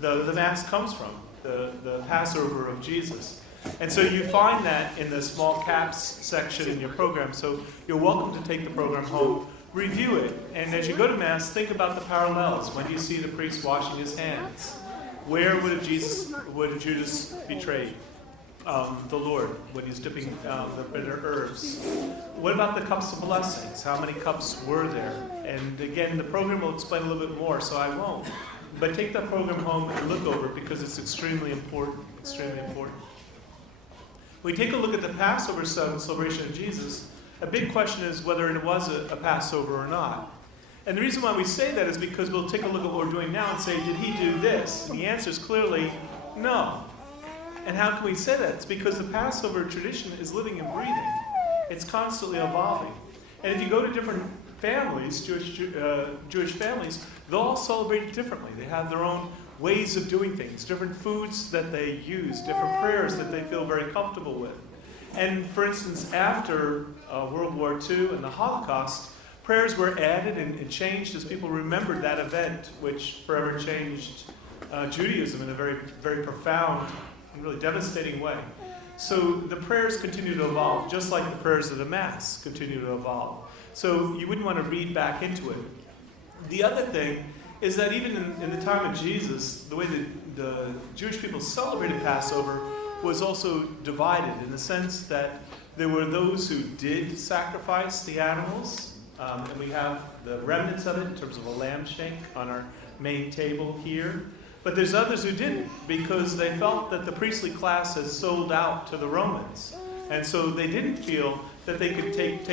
the Mass comes from, the Passover of Jesus. And so you find that in the small caps section in your program. So you're welcome to take the program home, review it, and as you go to Mass, think about the parallels. When do you see the priest washing his hands? Where would Judas betrayed the Lord when he's dipping the bitter herbs? What about the cups of blessings? How many cups were there? And again, the program will explain a little bit more, so I won't. But take that program home and look over it because it's extremely important. Extremely important. When we take a look at the Passover celebration of Jesus, a big question is whether it was a Passover or not. And the reason why we say that is because we'll take a look at what we're doing now and say, did he do this? And the answer is clearly no. And how can we say that? It's because the Passover tradition is living and breathing. It's constantly evolving. And if you go to different families, Jewish families, they'll all celebrate it differently. They have their own ways of doing things, different foods that they use, different prayers that they feel very comfortable with. And for instance, after World War II and the Holocaust, prayers were added and changed as people remembered that event, which forever changed Judaism in a very, very profound and really devastating way. So the prayers continue to evolve, just like the prayers of the Mass continue to evolve. So you wouldn't want to read back into it. The other thing is that even in the time of Jesus, the way that the Jewish people celebrated Passover was also divided in the sense that there were those who did sacrifice the animals, and we have the remnants of it in terms of a lamb shank on our main table here. But there's others who didn't, because they felt that the priestly class had sold out to the Romans. And so they didn't feel that they could take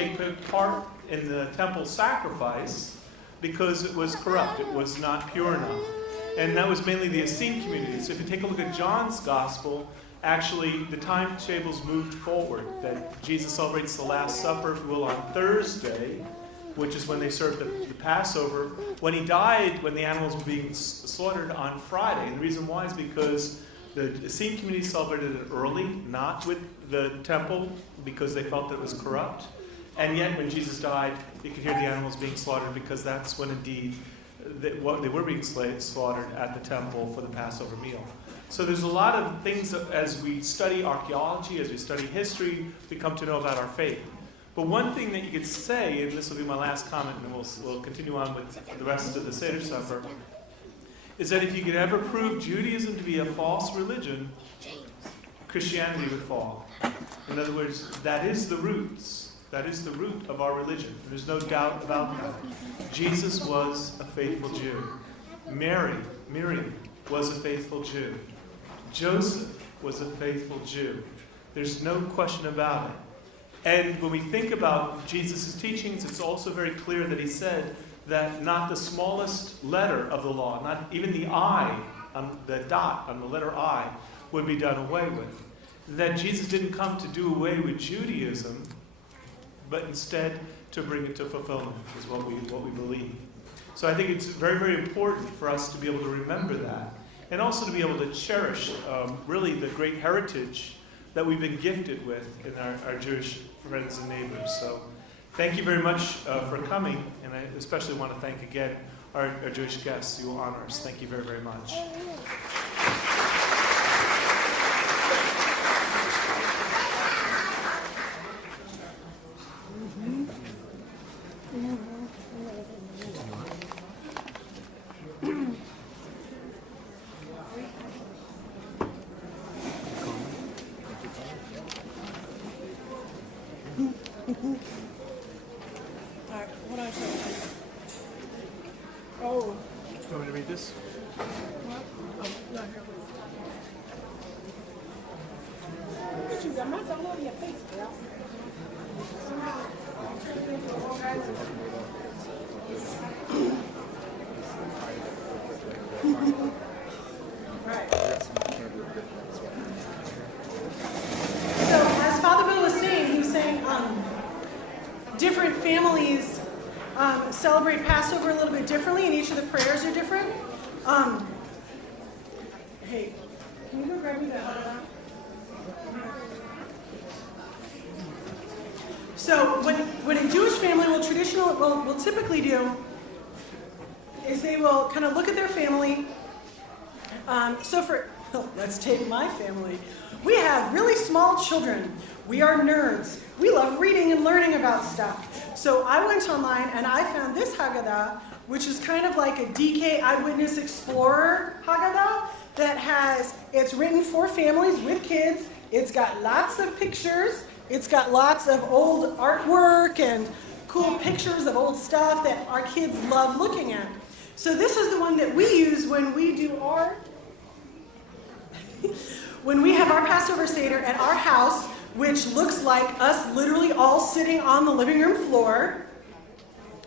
part in the temple sacrifice because it was corrupt, it was not pure enough. And that was mainly the Essene community. So if you take a look at John's gospel, actually the timetables moved forward, that Jesus celebrates the Last Supper, if you will, on Thursday, which is when they served the Passover. When he died, when the animals were being slaughtered on Friday. And the reason why is because the Essene community celebrated it early, not with the temple, because they felt that it was corrupt. And yet, when Jesus died, you could hear the animals being slaughtered, because that's when indeed they were being slaughtered at the temple for the Passover meal. So there's a lot of things that, as we study archaeology, as we study history, we come to know about our faith. But one thing that you could say, and this will be my last comment, and we'll continue on with the rest of the Seder Supper, is that if you could ever prove Judaism to be a false religion, Christianity would fall. In other words, that is the roots. That is the root of our religion. There's no doubt about that. Jesus was a faithful Jew. Miriam, was a faithful Jew. Joseph was a faithful Jew. There's no question about it. And when we think about Jesus' teachings, it's also very clear that he said that not the smallest letter of the law, not even the I, the dot on the letter I, would be done away with. That Jesus didn't come to do away with Judaism, but instead to bring it to fulfillment, is what we believe. So I think it's very, very important for us to be able to remember that, and also to be able to cherish really the great heritage that we've been gifted with in our Jewish friends and neighbors. So thank you very much for coming, and I especially want to thank again our Jewish guests. You will honor us. Thank you very, very much. What I say? Oh. Do you want me to read this? Oh, not here. Look at you, got mine's all over your face, girl. So, as Father Bill was saying, he was saying different families celebrate Passover a little bit differently, and each of the prayers are different. Hey, can you go grab me that? So what a Jewish family will typically do is they will kind of look at their family. Let's take my family. We have really small children. We are nerds. We love reading and learning about stuff. So I went online and I found this Haggadah, which is kind of like a DK Eyewitness Explorer Haggadah it's written for families with kids. It's got lots of pictures. It's got lots of old artwork and cool pictures of old stuff that our kids love looking at. So this is the one that we use when we do when we have our Passover Seder at our house, which looks like us literally all sitting on the living room floor.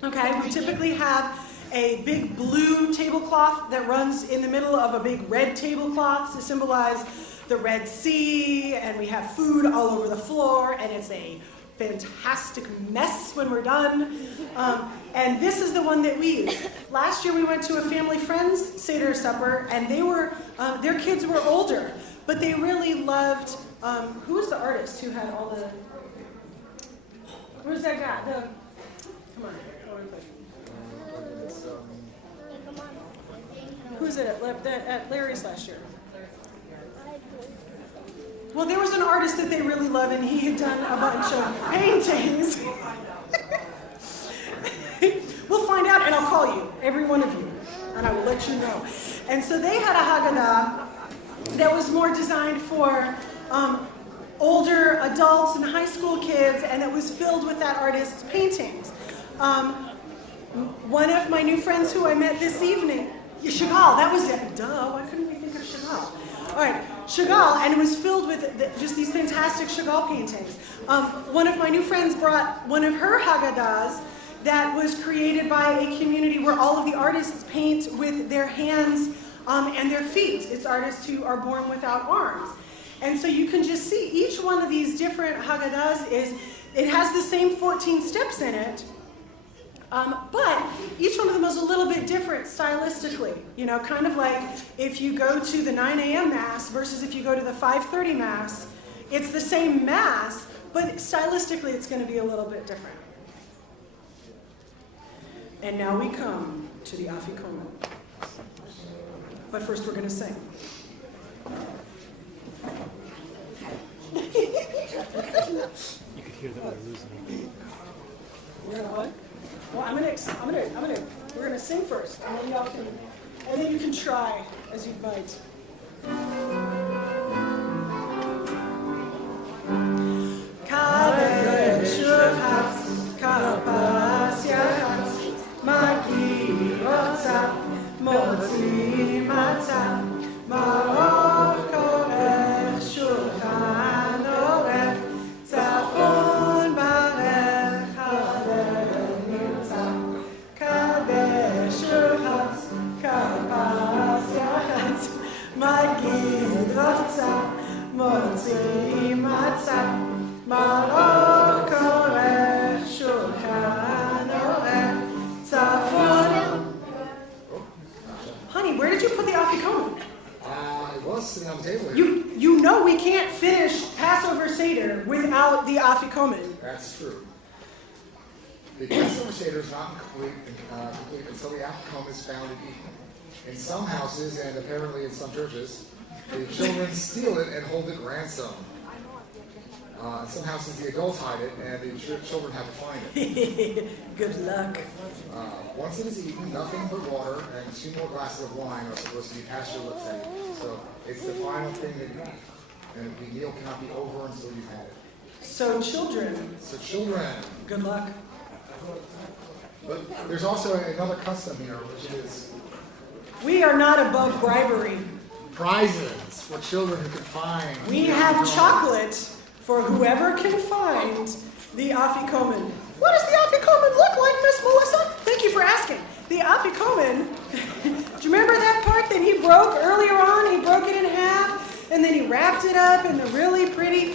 Okay, we typically have a big blue tablecloth that runs in the middle of a big red tablecloth to symbolize the Red Sea, and we have food all over the floor, and it's a fantastic mess when we're done. And this is the one that we use. Last year we went to a family friends Seder supper, and their kids were older, but they really loved, who was the artist who had all the, where's that guy? Come on. Who's it at Larry's last year? Well, there was an artist that they really love, and he had done a bunch of paintings. We'll find out, and I'll call you, every one of you. and I will let you know. And so they had a Haggadah that was more designed for older adults and high school kids, and it was filled with that artist's paintings. One of my new friends who I met this evening, Chagall, that was it. Duh, why couldn't we think of Chagall? All right, Chagall, and it was filled with just these fantastic Chagall paintings. One of my new friends brought one of her Haggadahs that was created by a community where all of the artists paint with their hands and their feet. It's artists who are born without arms. And so you can just see each one of these different Haggadahs it has the same 14 steps in it, but each one of them is a little bit different stylistically. You know, kind of like if you go to the 9 a.m. Mass versus if you go to the 5:30 Mass, it's the same Mass, but stylistically it's going to be a little bit different. And now we come to the Afikomen. But first we're going to sing. You could hear that we're losing it. We're gonna what? Well, we're gonna sing first, and then you can try as you might. Kadesh Hatz, Kapas Yahatz, Magi Rotza, Motzi Matzah, Maroko Shulchan Orech, Tzafon Barech Hadenitza, Kadesh Hatz, Kapas Yahatz, Magid Rotza, Motzi Matzah, Maroko Shulchan Orech, Tzafon. Honey, where did you put the Afikomen? It was sitting on the table here. You know we can't finish Passover Seder without the Afikomen. That's true. The Passover Seder is not complete until the Afikomen is found and eaten. In some houses, and apparently in some churches, the children steal it and hold it ransom. In some houses, the adults hide it, and the children have to find it. Good luck. Once it is eaten, nothing but water and 2 more glasses of wine are supposed to be past your lips. So it's the final thing that you eat. And the meal cannot be over until you've had it. So children, Good luck. But there's also another custom here, which is we are not above bribery. prizes for children who can find. We have chocolate for whoever can find the Afikomen. What does the Afikomen look like, Miss Melissa? Thank you for asking. The Afikomen, do you remember that part that he broke earlier on? He broke it in half, and then he wrapped it up in the really pretty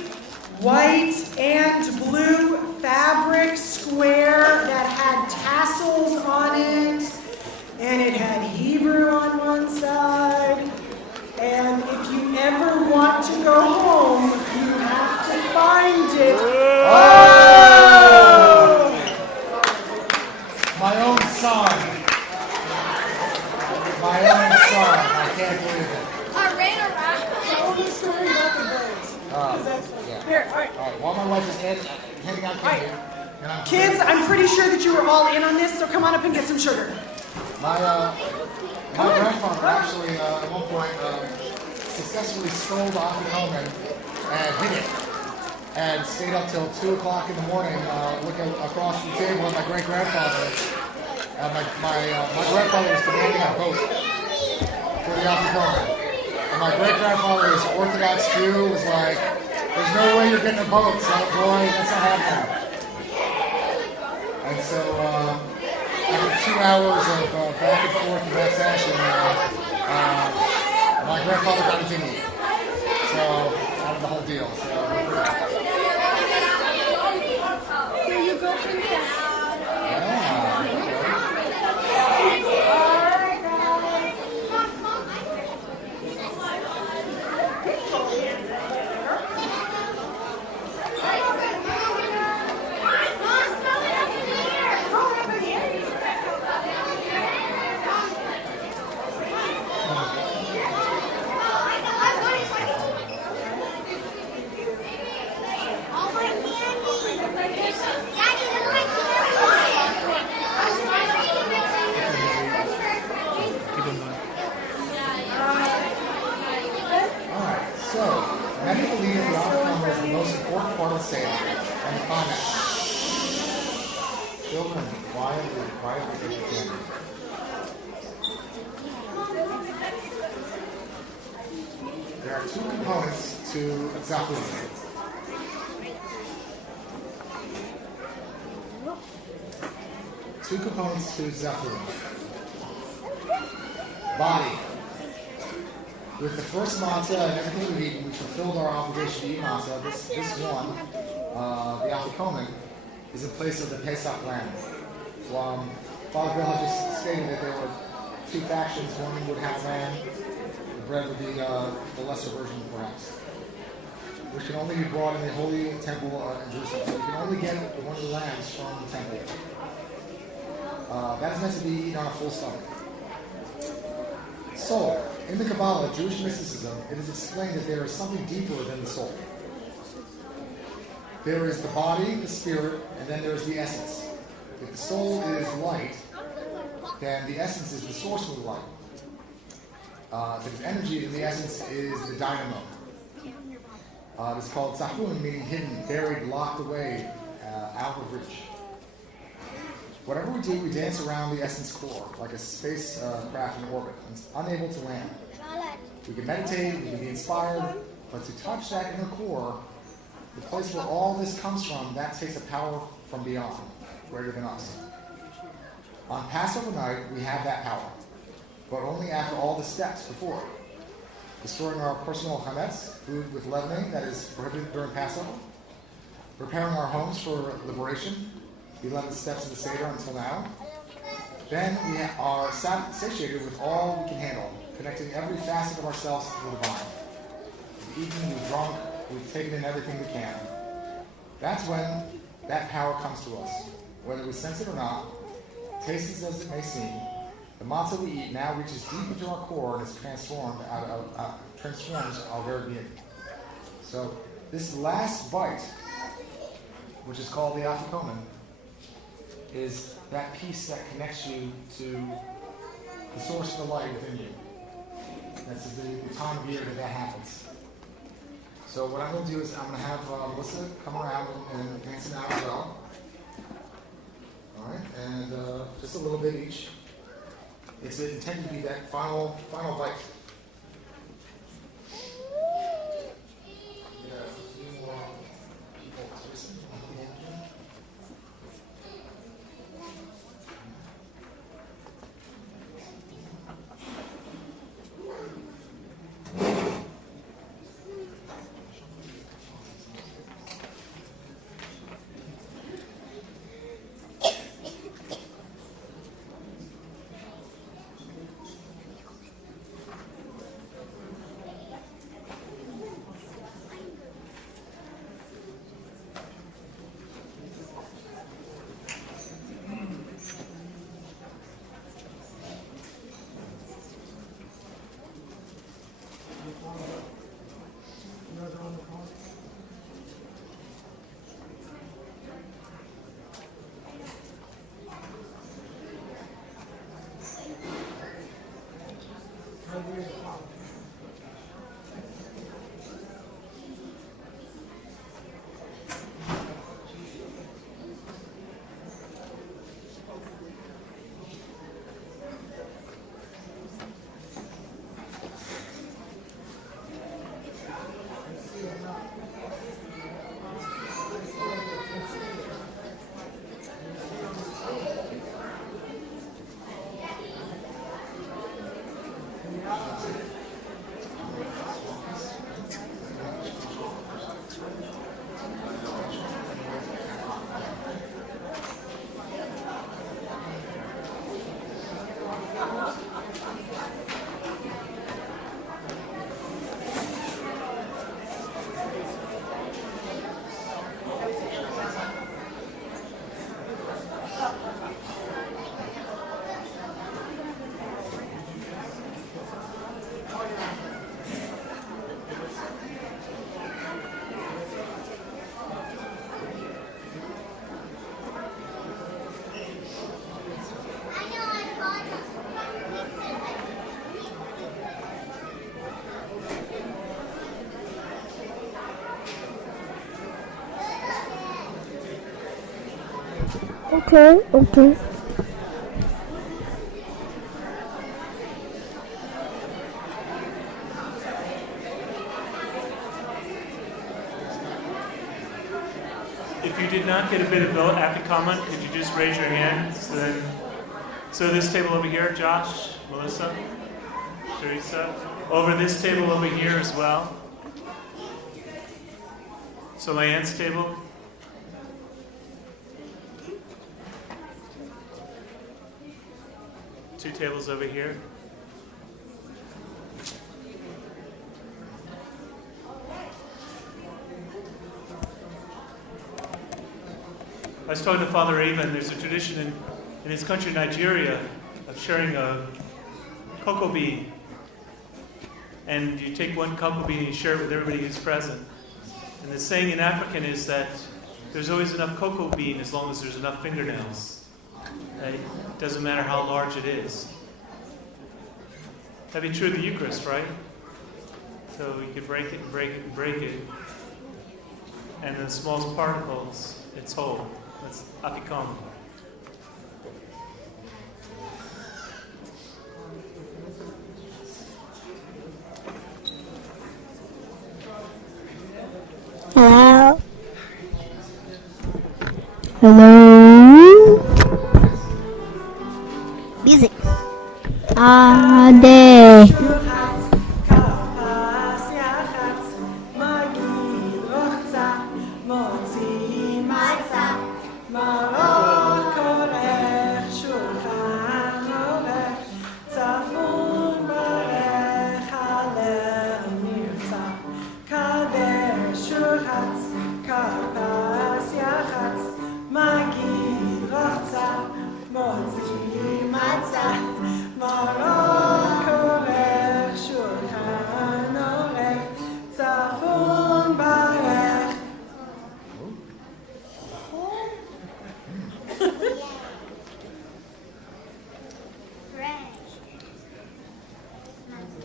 white and blue fabric square that had tassels on it, and it had Hebrew on one side. And if you ever want to go home, you have to find it. Oh! My own son. My own son. I can't believe it. Tell the story about the birds. Yeah. Here, all right. All right. While my wife is handing out candy, Kids, I'm pretty sure that you were all in on this, so come on up and get some sugar. my grandfather actually at one point successfully stole the Afikomen and hid it, and stayed up till 2 o'clock in the morning looking across the table at my great grandfather. My grandfather was commanding a boat for the Afikomen. And my great-grandfather, who's an Orthodox Jew, was like, there's no way you're getting a boat, son, boy, that's not happening. And so, after 2 hours of back and forth in that fashion, my grandfather got a dinghy. So, out of the whole deal. So, Here you go, princess. Daddy, look like Children, quietly take the candy. There are two components to Zafun. Two components to Zafun. Body. With the first matzah and everything we've eaten, we fulfilled our obligation to eat matzah. This one, the afikomen, is in place of the Pesach lamb. So, Father Bill had just stated that there were two factions. One would have lamb, the bread would be the lesser version, perhaps, which can only be brought in the holy temple in Jerusalem. So you can only get one of the lambs from the temple. That is meant to be eaten on a full stomach. Soul. In the Kabbalah, Jewish mysticism, it is explained that there is something deeper than the soul. There is the body, the spirit, and then there is the essence. If the soul is light, then the essence is the source of the light. If it's energy, then the essence is the dynamo. It's called zafun, meaning hidden, buried, locked away, out of reach. Whatever we do, we dance around the essence core, like a spacecraft in orbit, unable to land. We can meditate, we can be inspired, but to touch that inner core, the place where all this comes from, that takes a power from beyond, greater than us. On Passover night, we have that power, but only after all the steps before. Destroying our personal chametz, food with leavening that is prohibited during Passover. Preparing our homes for liberation, the 11 steps of the Seder until now. Then we are satiated with all we can handle, connecting every facet of ourselves to the divine. We've eaten, we've drunk, we've taken in everything we can. That's when that power comes to us. Whether we sense it or not, tasteless as it may seem, the matzah we eat now reaches deep into our core and is transforms our very being. So this last bite, which is called the afikomen, is that piece that connects you to the source of the light within you. That's the time of year that happens. So what I'm going to do is I'm going to have Melissa come around and dance it out as well. All right, and just a little bit each. It's intended to be that final bite. Yeah, a few more people to listen. Okay, okay. If you did not get a bit of comment, could you just raise your hand? So this table over here, Josh, Melissa, Teresa. Over this table over here as well. So Leanne's table. Two tables over here. I was talking to Father Ava, and there's a tradition in his country, Nigeria, of sharing a cocoa bean. And you take one cocoa bean and you share it with everybody who's present. And the saying in African is that there's always enough cocoa bean as long as there's enough fingernails. It doesn't matter how large it is. That'd be true of the Eucharist, right? So you can break it and break it and break it. And the smallest particles, it's whole. That's Afikomen. Hello? Hello? Music. Ade.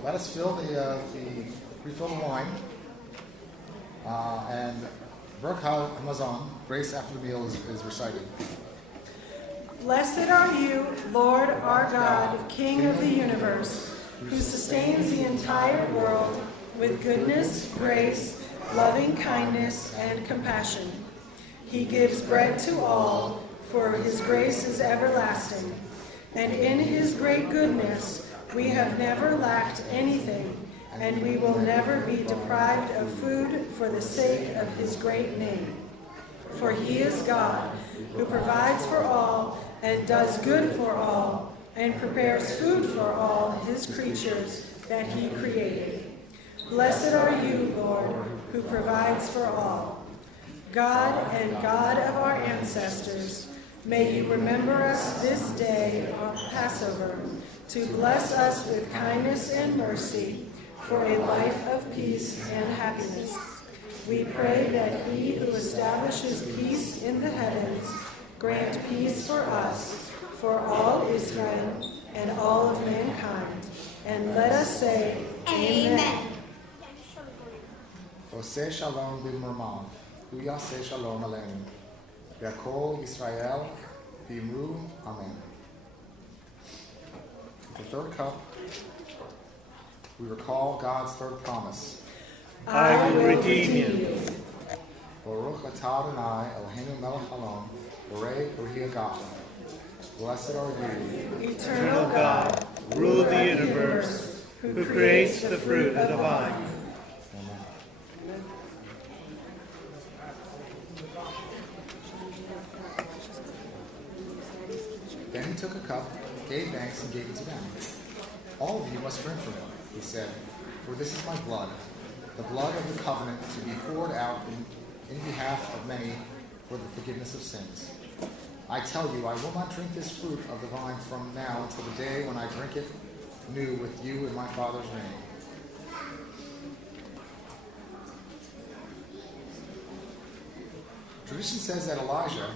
Let us refill the wine, and Baruch Hamazon, grace after the meal, is recited. Blessed are you, Lord our God, King of the universe, who sustains the entire world with goodness, grace, loving kindness, and compassion. He gives bread to all, for his grace is everlasting. And in his great goodness, we have never lacked anything, and we will never be deprived of food for the sake of his great name. For he is God, who provides for all and does good for all, and prepares food for all his creatures that he created. Blessed are you, Lord, who provides for all. God and God of our ancestors, may you remember us this day on Passover, to bless us with kindness and mercy for a life of peace and happiness. We pray that he who establishes peace in the heavens grant peace for us, for all Israel and all of mankind. And let us say, Amen. Oseh shalom b'murmah, hu yaseh shalom aleinu. V'kol Yisrael v'imru Amen. The third cup, we recall God's third promise. I will redeem you. Baruch atah Adonai Eloheinu melech haolam, borei b'ri hagafen. Blessed are you, Eternal God, rule the universe, who creates the fruit of the vine. Amen. Then he took a cup, gave thanks, and gave it to them. All of you must drink from it, he said, for this is my blood, the blood of the covenant to be poured out in behalf of many for the forgiveness of sins. I tell you, I will not drink this fruit of the vine from now until the day when I drink it new with you in my Father's name. Tradition says that Elijah,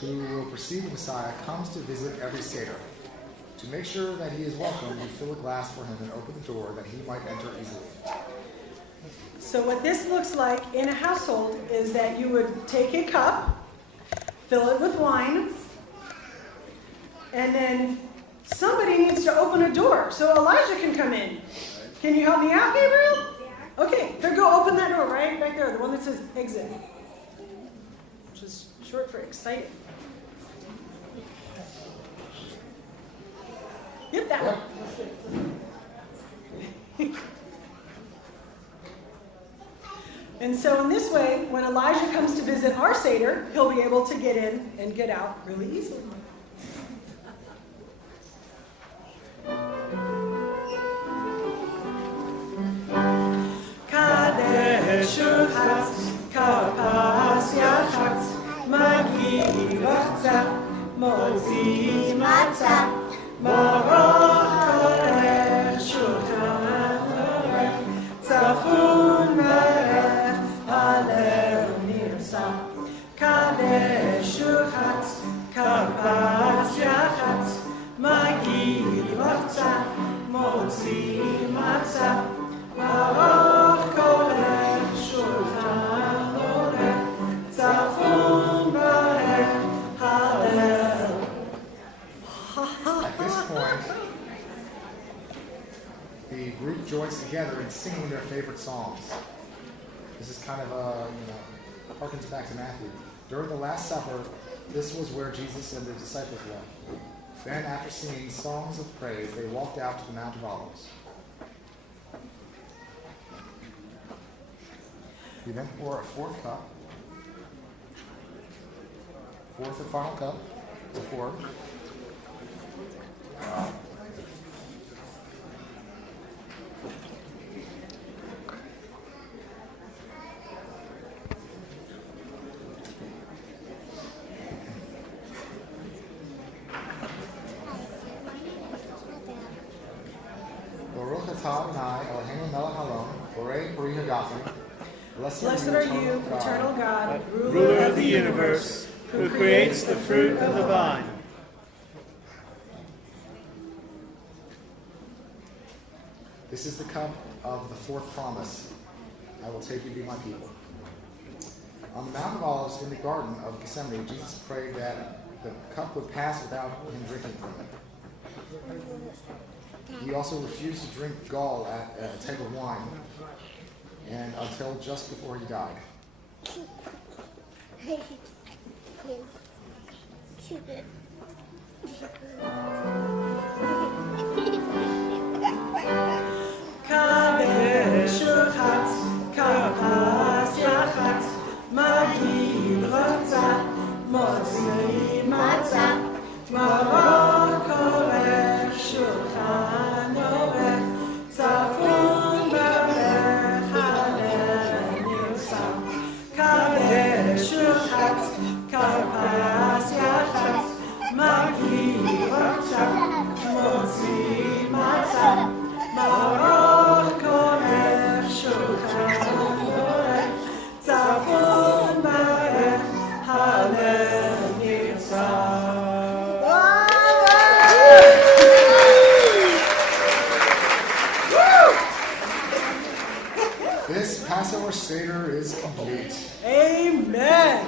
who will precede the Messiah, comes to visit every Seder. To make sure that he is welcome, we fill a glass for him and open the door that he might enter easily. So what this looks like in a household is that you would take a cup, fill it with wine, And then somebody needs to open a door so Elijah can come in. Can you help me out, Gabriel? Okay, here, go open that door right back there, the one that says exit, which is short for excited. Yep, that one. And so in this way, when Elijah comes to visit our Seder, he'll be able to get in and get out really easily. Kadesh Chatz, Karpas Yachatz, Magi Rachza, Motzi Matzah, Baruch Korech Shulchan Aruch, Tzafun Barech, Halel Nirsa, Kadesh Chatz, Karpas Yachatz, Magi Rachza, Motzi Matzah, Baruch Korech Shulchan Aruch, Tzafun Barech, Halel. At this point, the group joins together in singing their favorite songs. This is kind of harkens back to Matthew. During the Last Supper, this was where Jesus and the disciples left. Then, after singing songs of praise, they walked out to the Mount of Olives. We then pour a fourth and final cup is poured. Baruch atah Adonai Eloheinu melech haolam, borei peri hagafen. Blessed are you, eternal God, Ruler of the universe, who creates the fruit of the vine. This is the cup of the fourth promise. I will take you to be my people. On the Mount of Olives in the Garden of Gethsemane, Jesus prayed that the cup would pass without him drinking from it. He also refused to drink gall at a type of wine, and until just before he died. Kadesh Chatz, Karpas Yachatz, Magi Rachza, Motzi Matzah, Baruch Korech Shulchan Aruch, Tzafun Barech Halel Nirsa, Kadesh Chatz, Karpas Yachatz, Magi Rachza, Motzi Matzah, Baruch Korech Shulchan Aruch, Tzafun Barech Halel Nirsa. This Passover Seder is complete. Amen.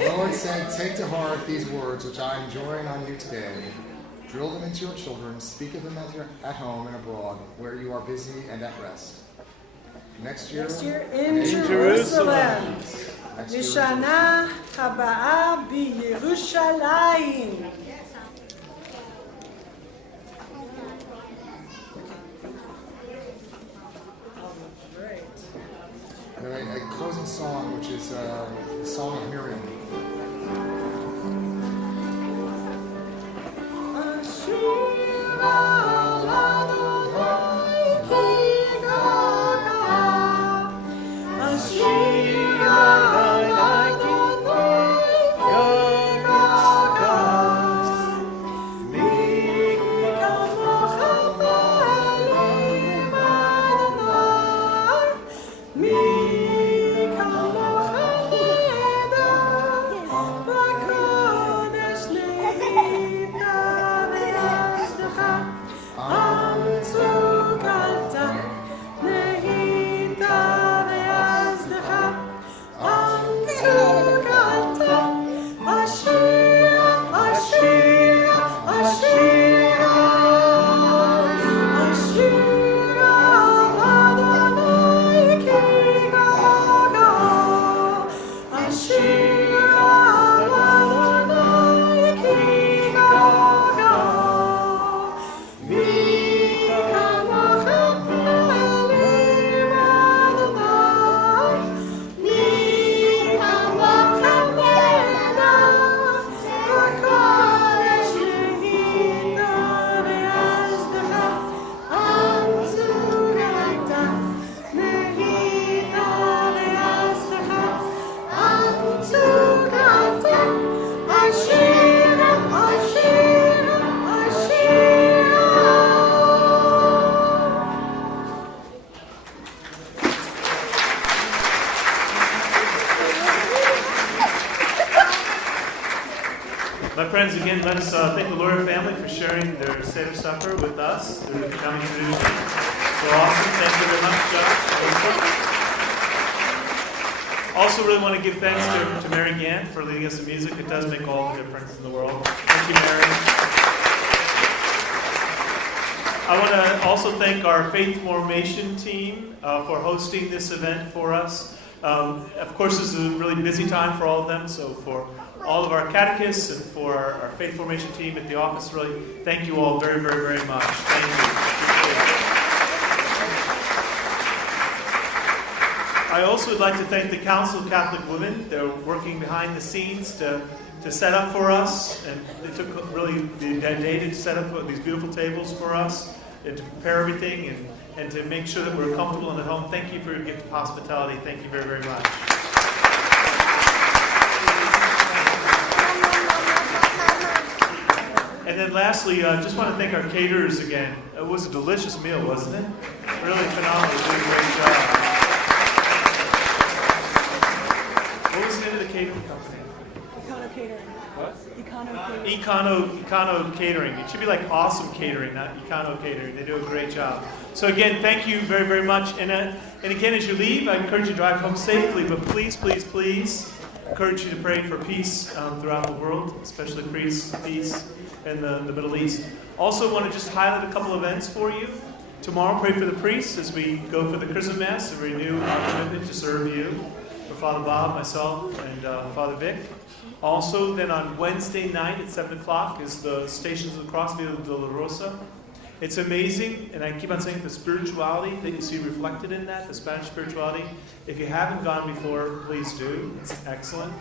The Lord said, "Take to heart these words which I enjoin on you today. Drill them into your children, speak of them at home and abroad, where you are busy and at rest." Next year in Jerusalem. Next year in Lishana Habaa b'Yerushalayim. And a closing song, which is the Song of Miriam. My friends, again, let us thank the Laura family for sharing their Seder supper with us through the family tradition. So awesome. Thank you very much, Josh. Also, really want to give thanks to Mary Gann for leading us in music. It does make all the difference in the world. Thank you, Mary. I want to also thank our faith formation team for hosting this event for us. Of course, this is a really busy time for all of them, so for all of our catechists and for our faith formation team at the office, really, thank you all very, very, very much. Thank you. I also would like to thank the Council of Catholic Women. They're working behind the scenes to set up for us, and they took really the day to set up these beautiful tables for us and to prepare everything and to make sure that we're comfortable and at home. Thank you for your gift of hospitality. Thank you very, very much. And then lastly, I just want to thank our caterers again. It was a delicious meal, wasn't it? Really phenomenal. They did a great job. What was the name of the catering company? Econo Catering. What? Econo Catering. Econo Catering. It should be like Awesome Catering, not Econo Catering. They do a great job. So again, thank you very, very much. And again, as you leave, I encourage you to drive home safely, but please, please, please, encourage you to pray for peace throughout the world, especially peace in the Middle East. Also want to just highlight a couple events for you. Tomorrow, pray for the priests as we go for the Christmas Mass and renew our commitment to serve you. For Father Bob, myself, and Father Vic. Also, then on Wednesday night at 7 o'clock is the Stations of the Cross, Via Dolorosa. It's amazing, and I keep on saying the spirituality that you see reflected in that, the Spanish spirituality. If you haven't gone before, please do. It's excellent.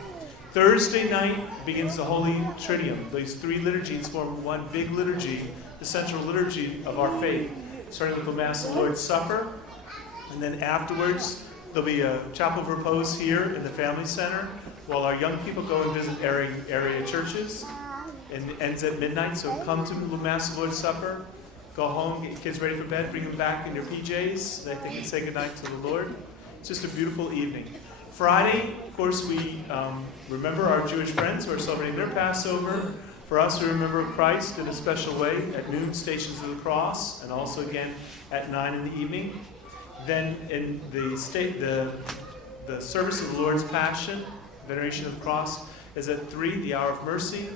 Thursday night begins the Holy Triduum. These three liturgies form one big liturgy, the central liturgy of our faith, starting with the Mass of the Lord's Supper. And then afterwards, there'll be a chapel of repose here in the Family Center while our young people go and visit area churches. And it ends at midnight, so come to the Mass of the Lord's Supper. Go home, get your kids ready for bed, bring them back in your PJs so that they can say goodnight to the Lord. It's just a beautiful evening. Friday, of course, we remember our Jewish friends who are celebrating their Passover. For us, we remember Christ in a special way at noon, Stations of the Cross, and also again at 9 in the evening. Then in the service of the Lord's Passion, Veneration of the Cross, is at 3, the Hour of Mercy,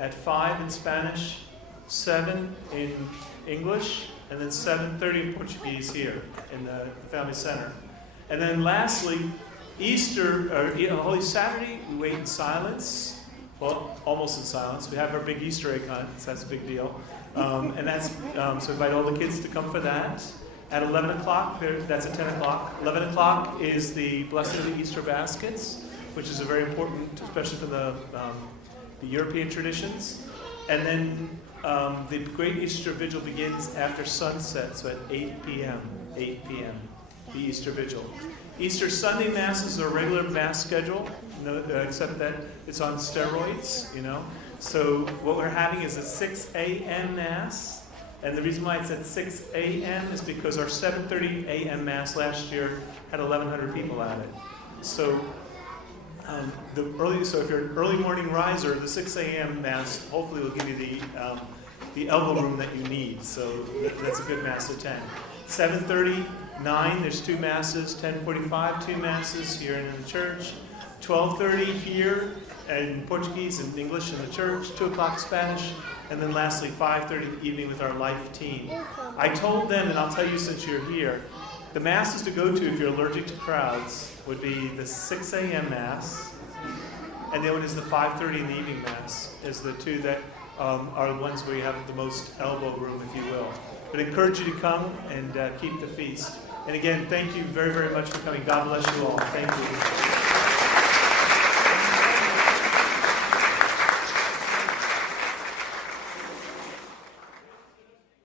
at 5 in Spanish, 7 in English, and then 7:30 in Portuguese here in the Family Center. And then lastly, Easter, or Holy Saturday, we wait in silence. Well, almost in silence. We have our big Easter egg hunt, so that's a big deal. And that's so invite all the kids to come for that. At 11 o'clock, that's at 10 o'clock. 11 o'clock is the Blessing of the Easter Baskets, which is a very important, especially for the European traditions. And then the Great Easter Vigil begins after sunset, so at 8 p.m. 8 p.m., the Easter Vigil. Easter Sunday Masses are a regular Mass schedule, except that it's on steroids, So what we're having is a 6 a.m. Mass. And the reason why it's at 6 a.m. is because our 7:30 a.m. Mass last year had 1,100 people at it. So if you're an early morning riser, the 6 a.m. Mass hopefully will give you the elbow room that you need. So that's a good Mass to attend. 7:30, 9, there's 2 Masses. 10:45, 2 Masses here in the church. 12:30 here in Portuguese and English in the church. 2 o'clock Spanish. And then lastly, 5:30 in the evening with our life team. I told them, and I'll tell you since you're here, the Masses to go to if you're allergic to crowds would be the 6 a.m. Mass, and the other one is the 5:30 in the evening Mass, is the two that are the ones where you have the most elbow room, if you will. But I encourage you to come and keep the feast. And again, thank you very, very much for coming. God bless you all. Thank you.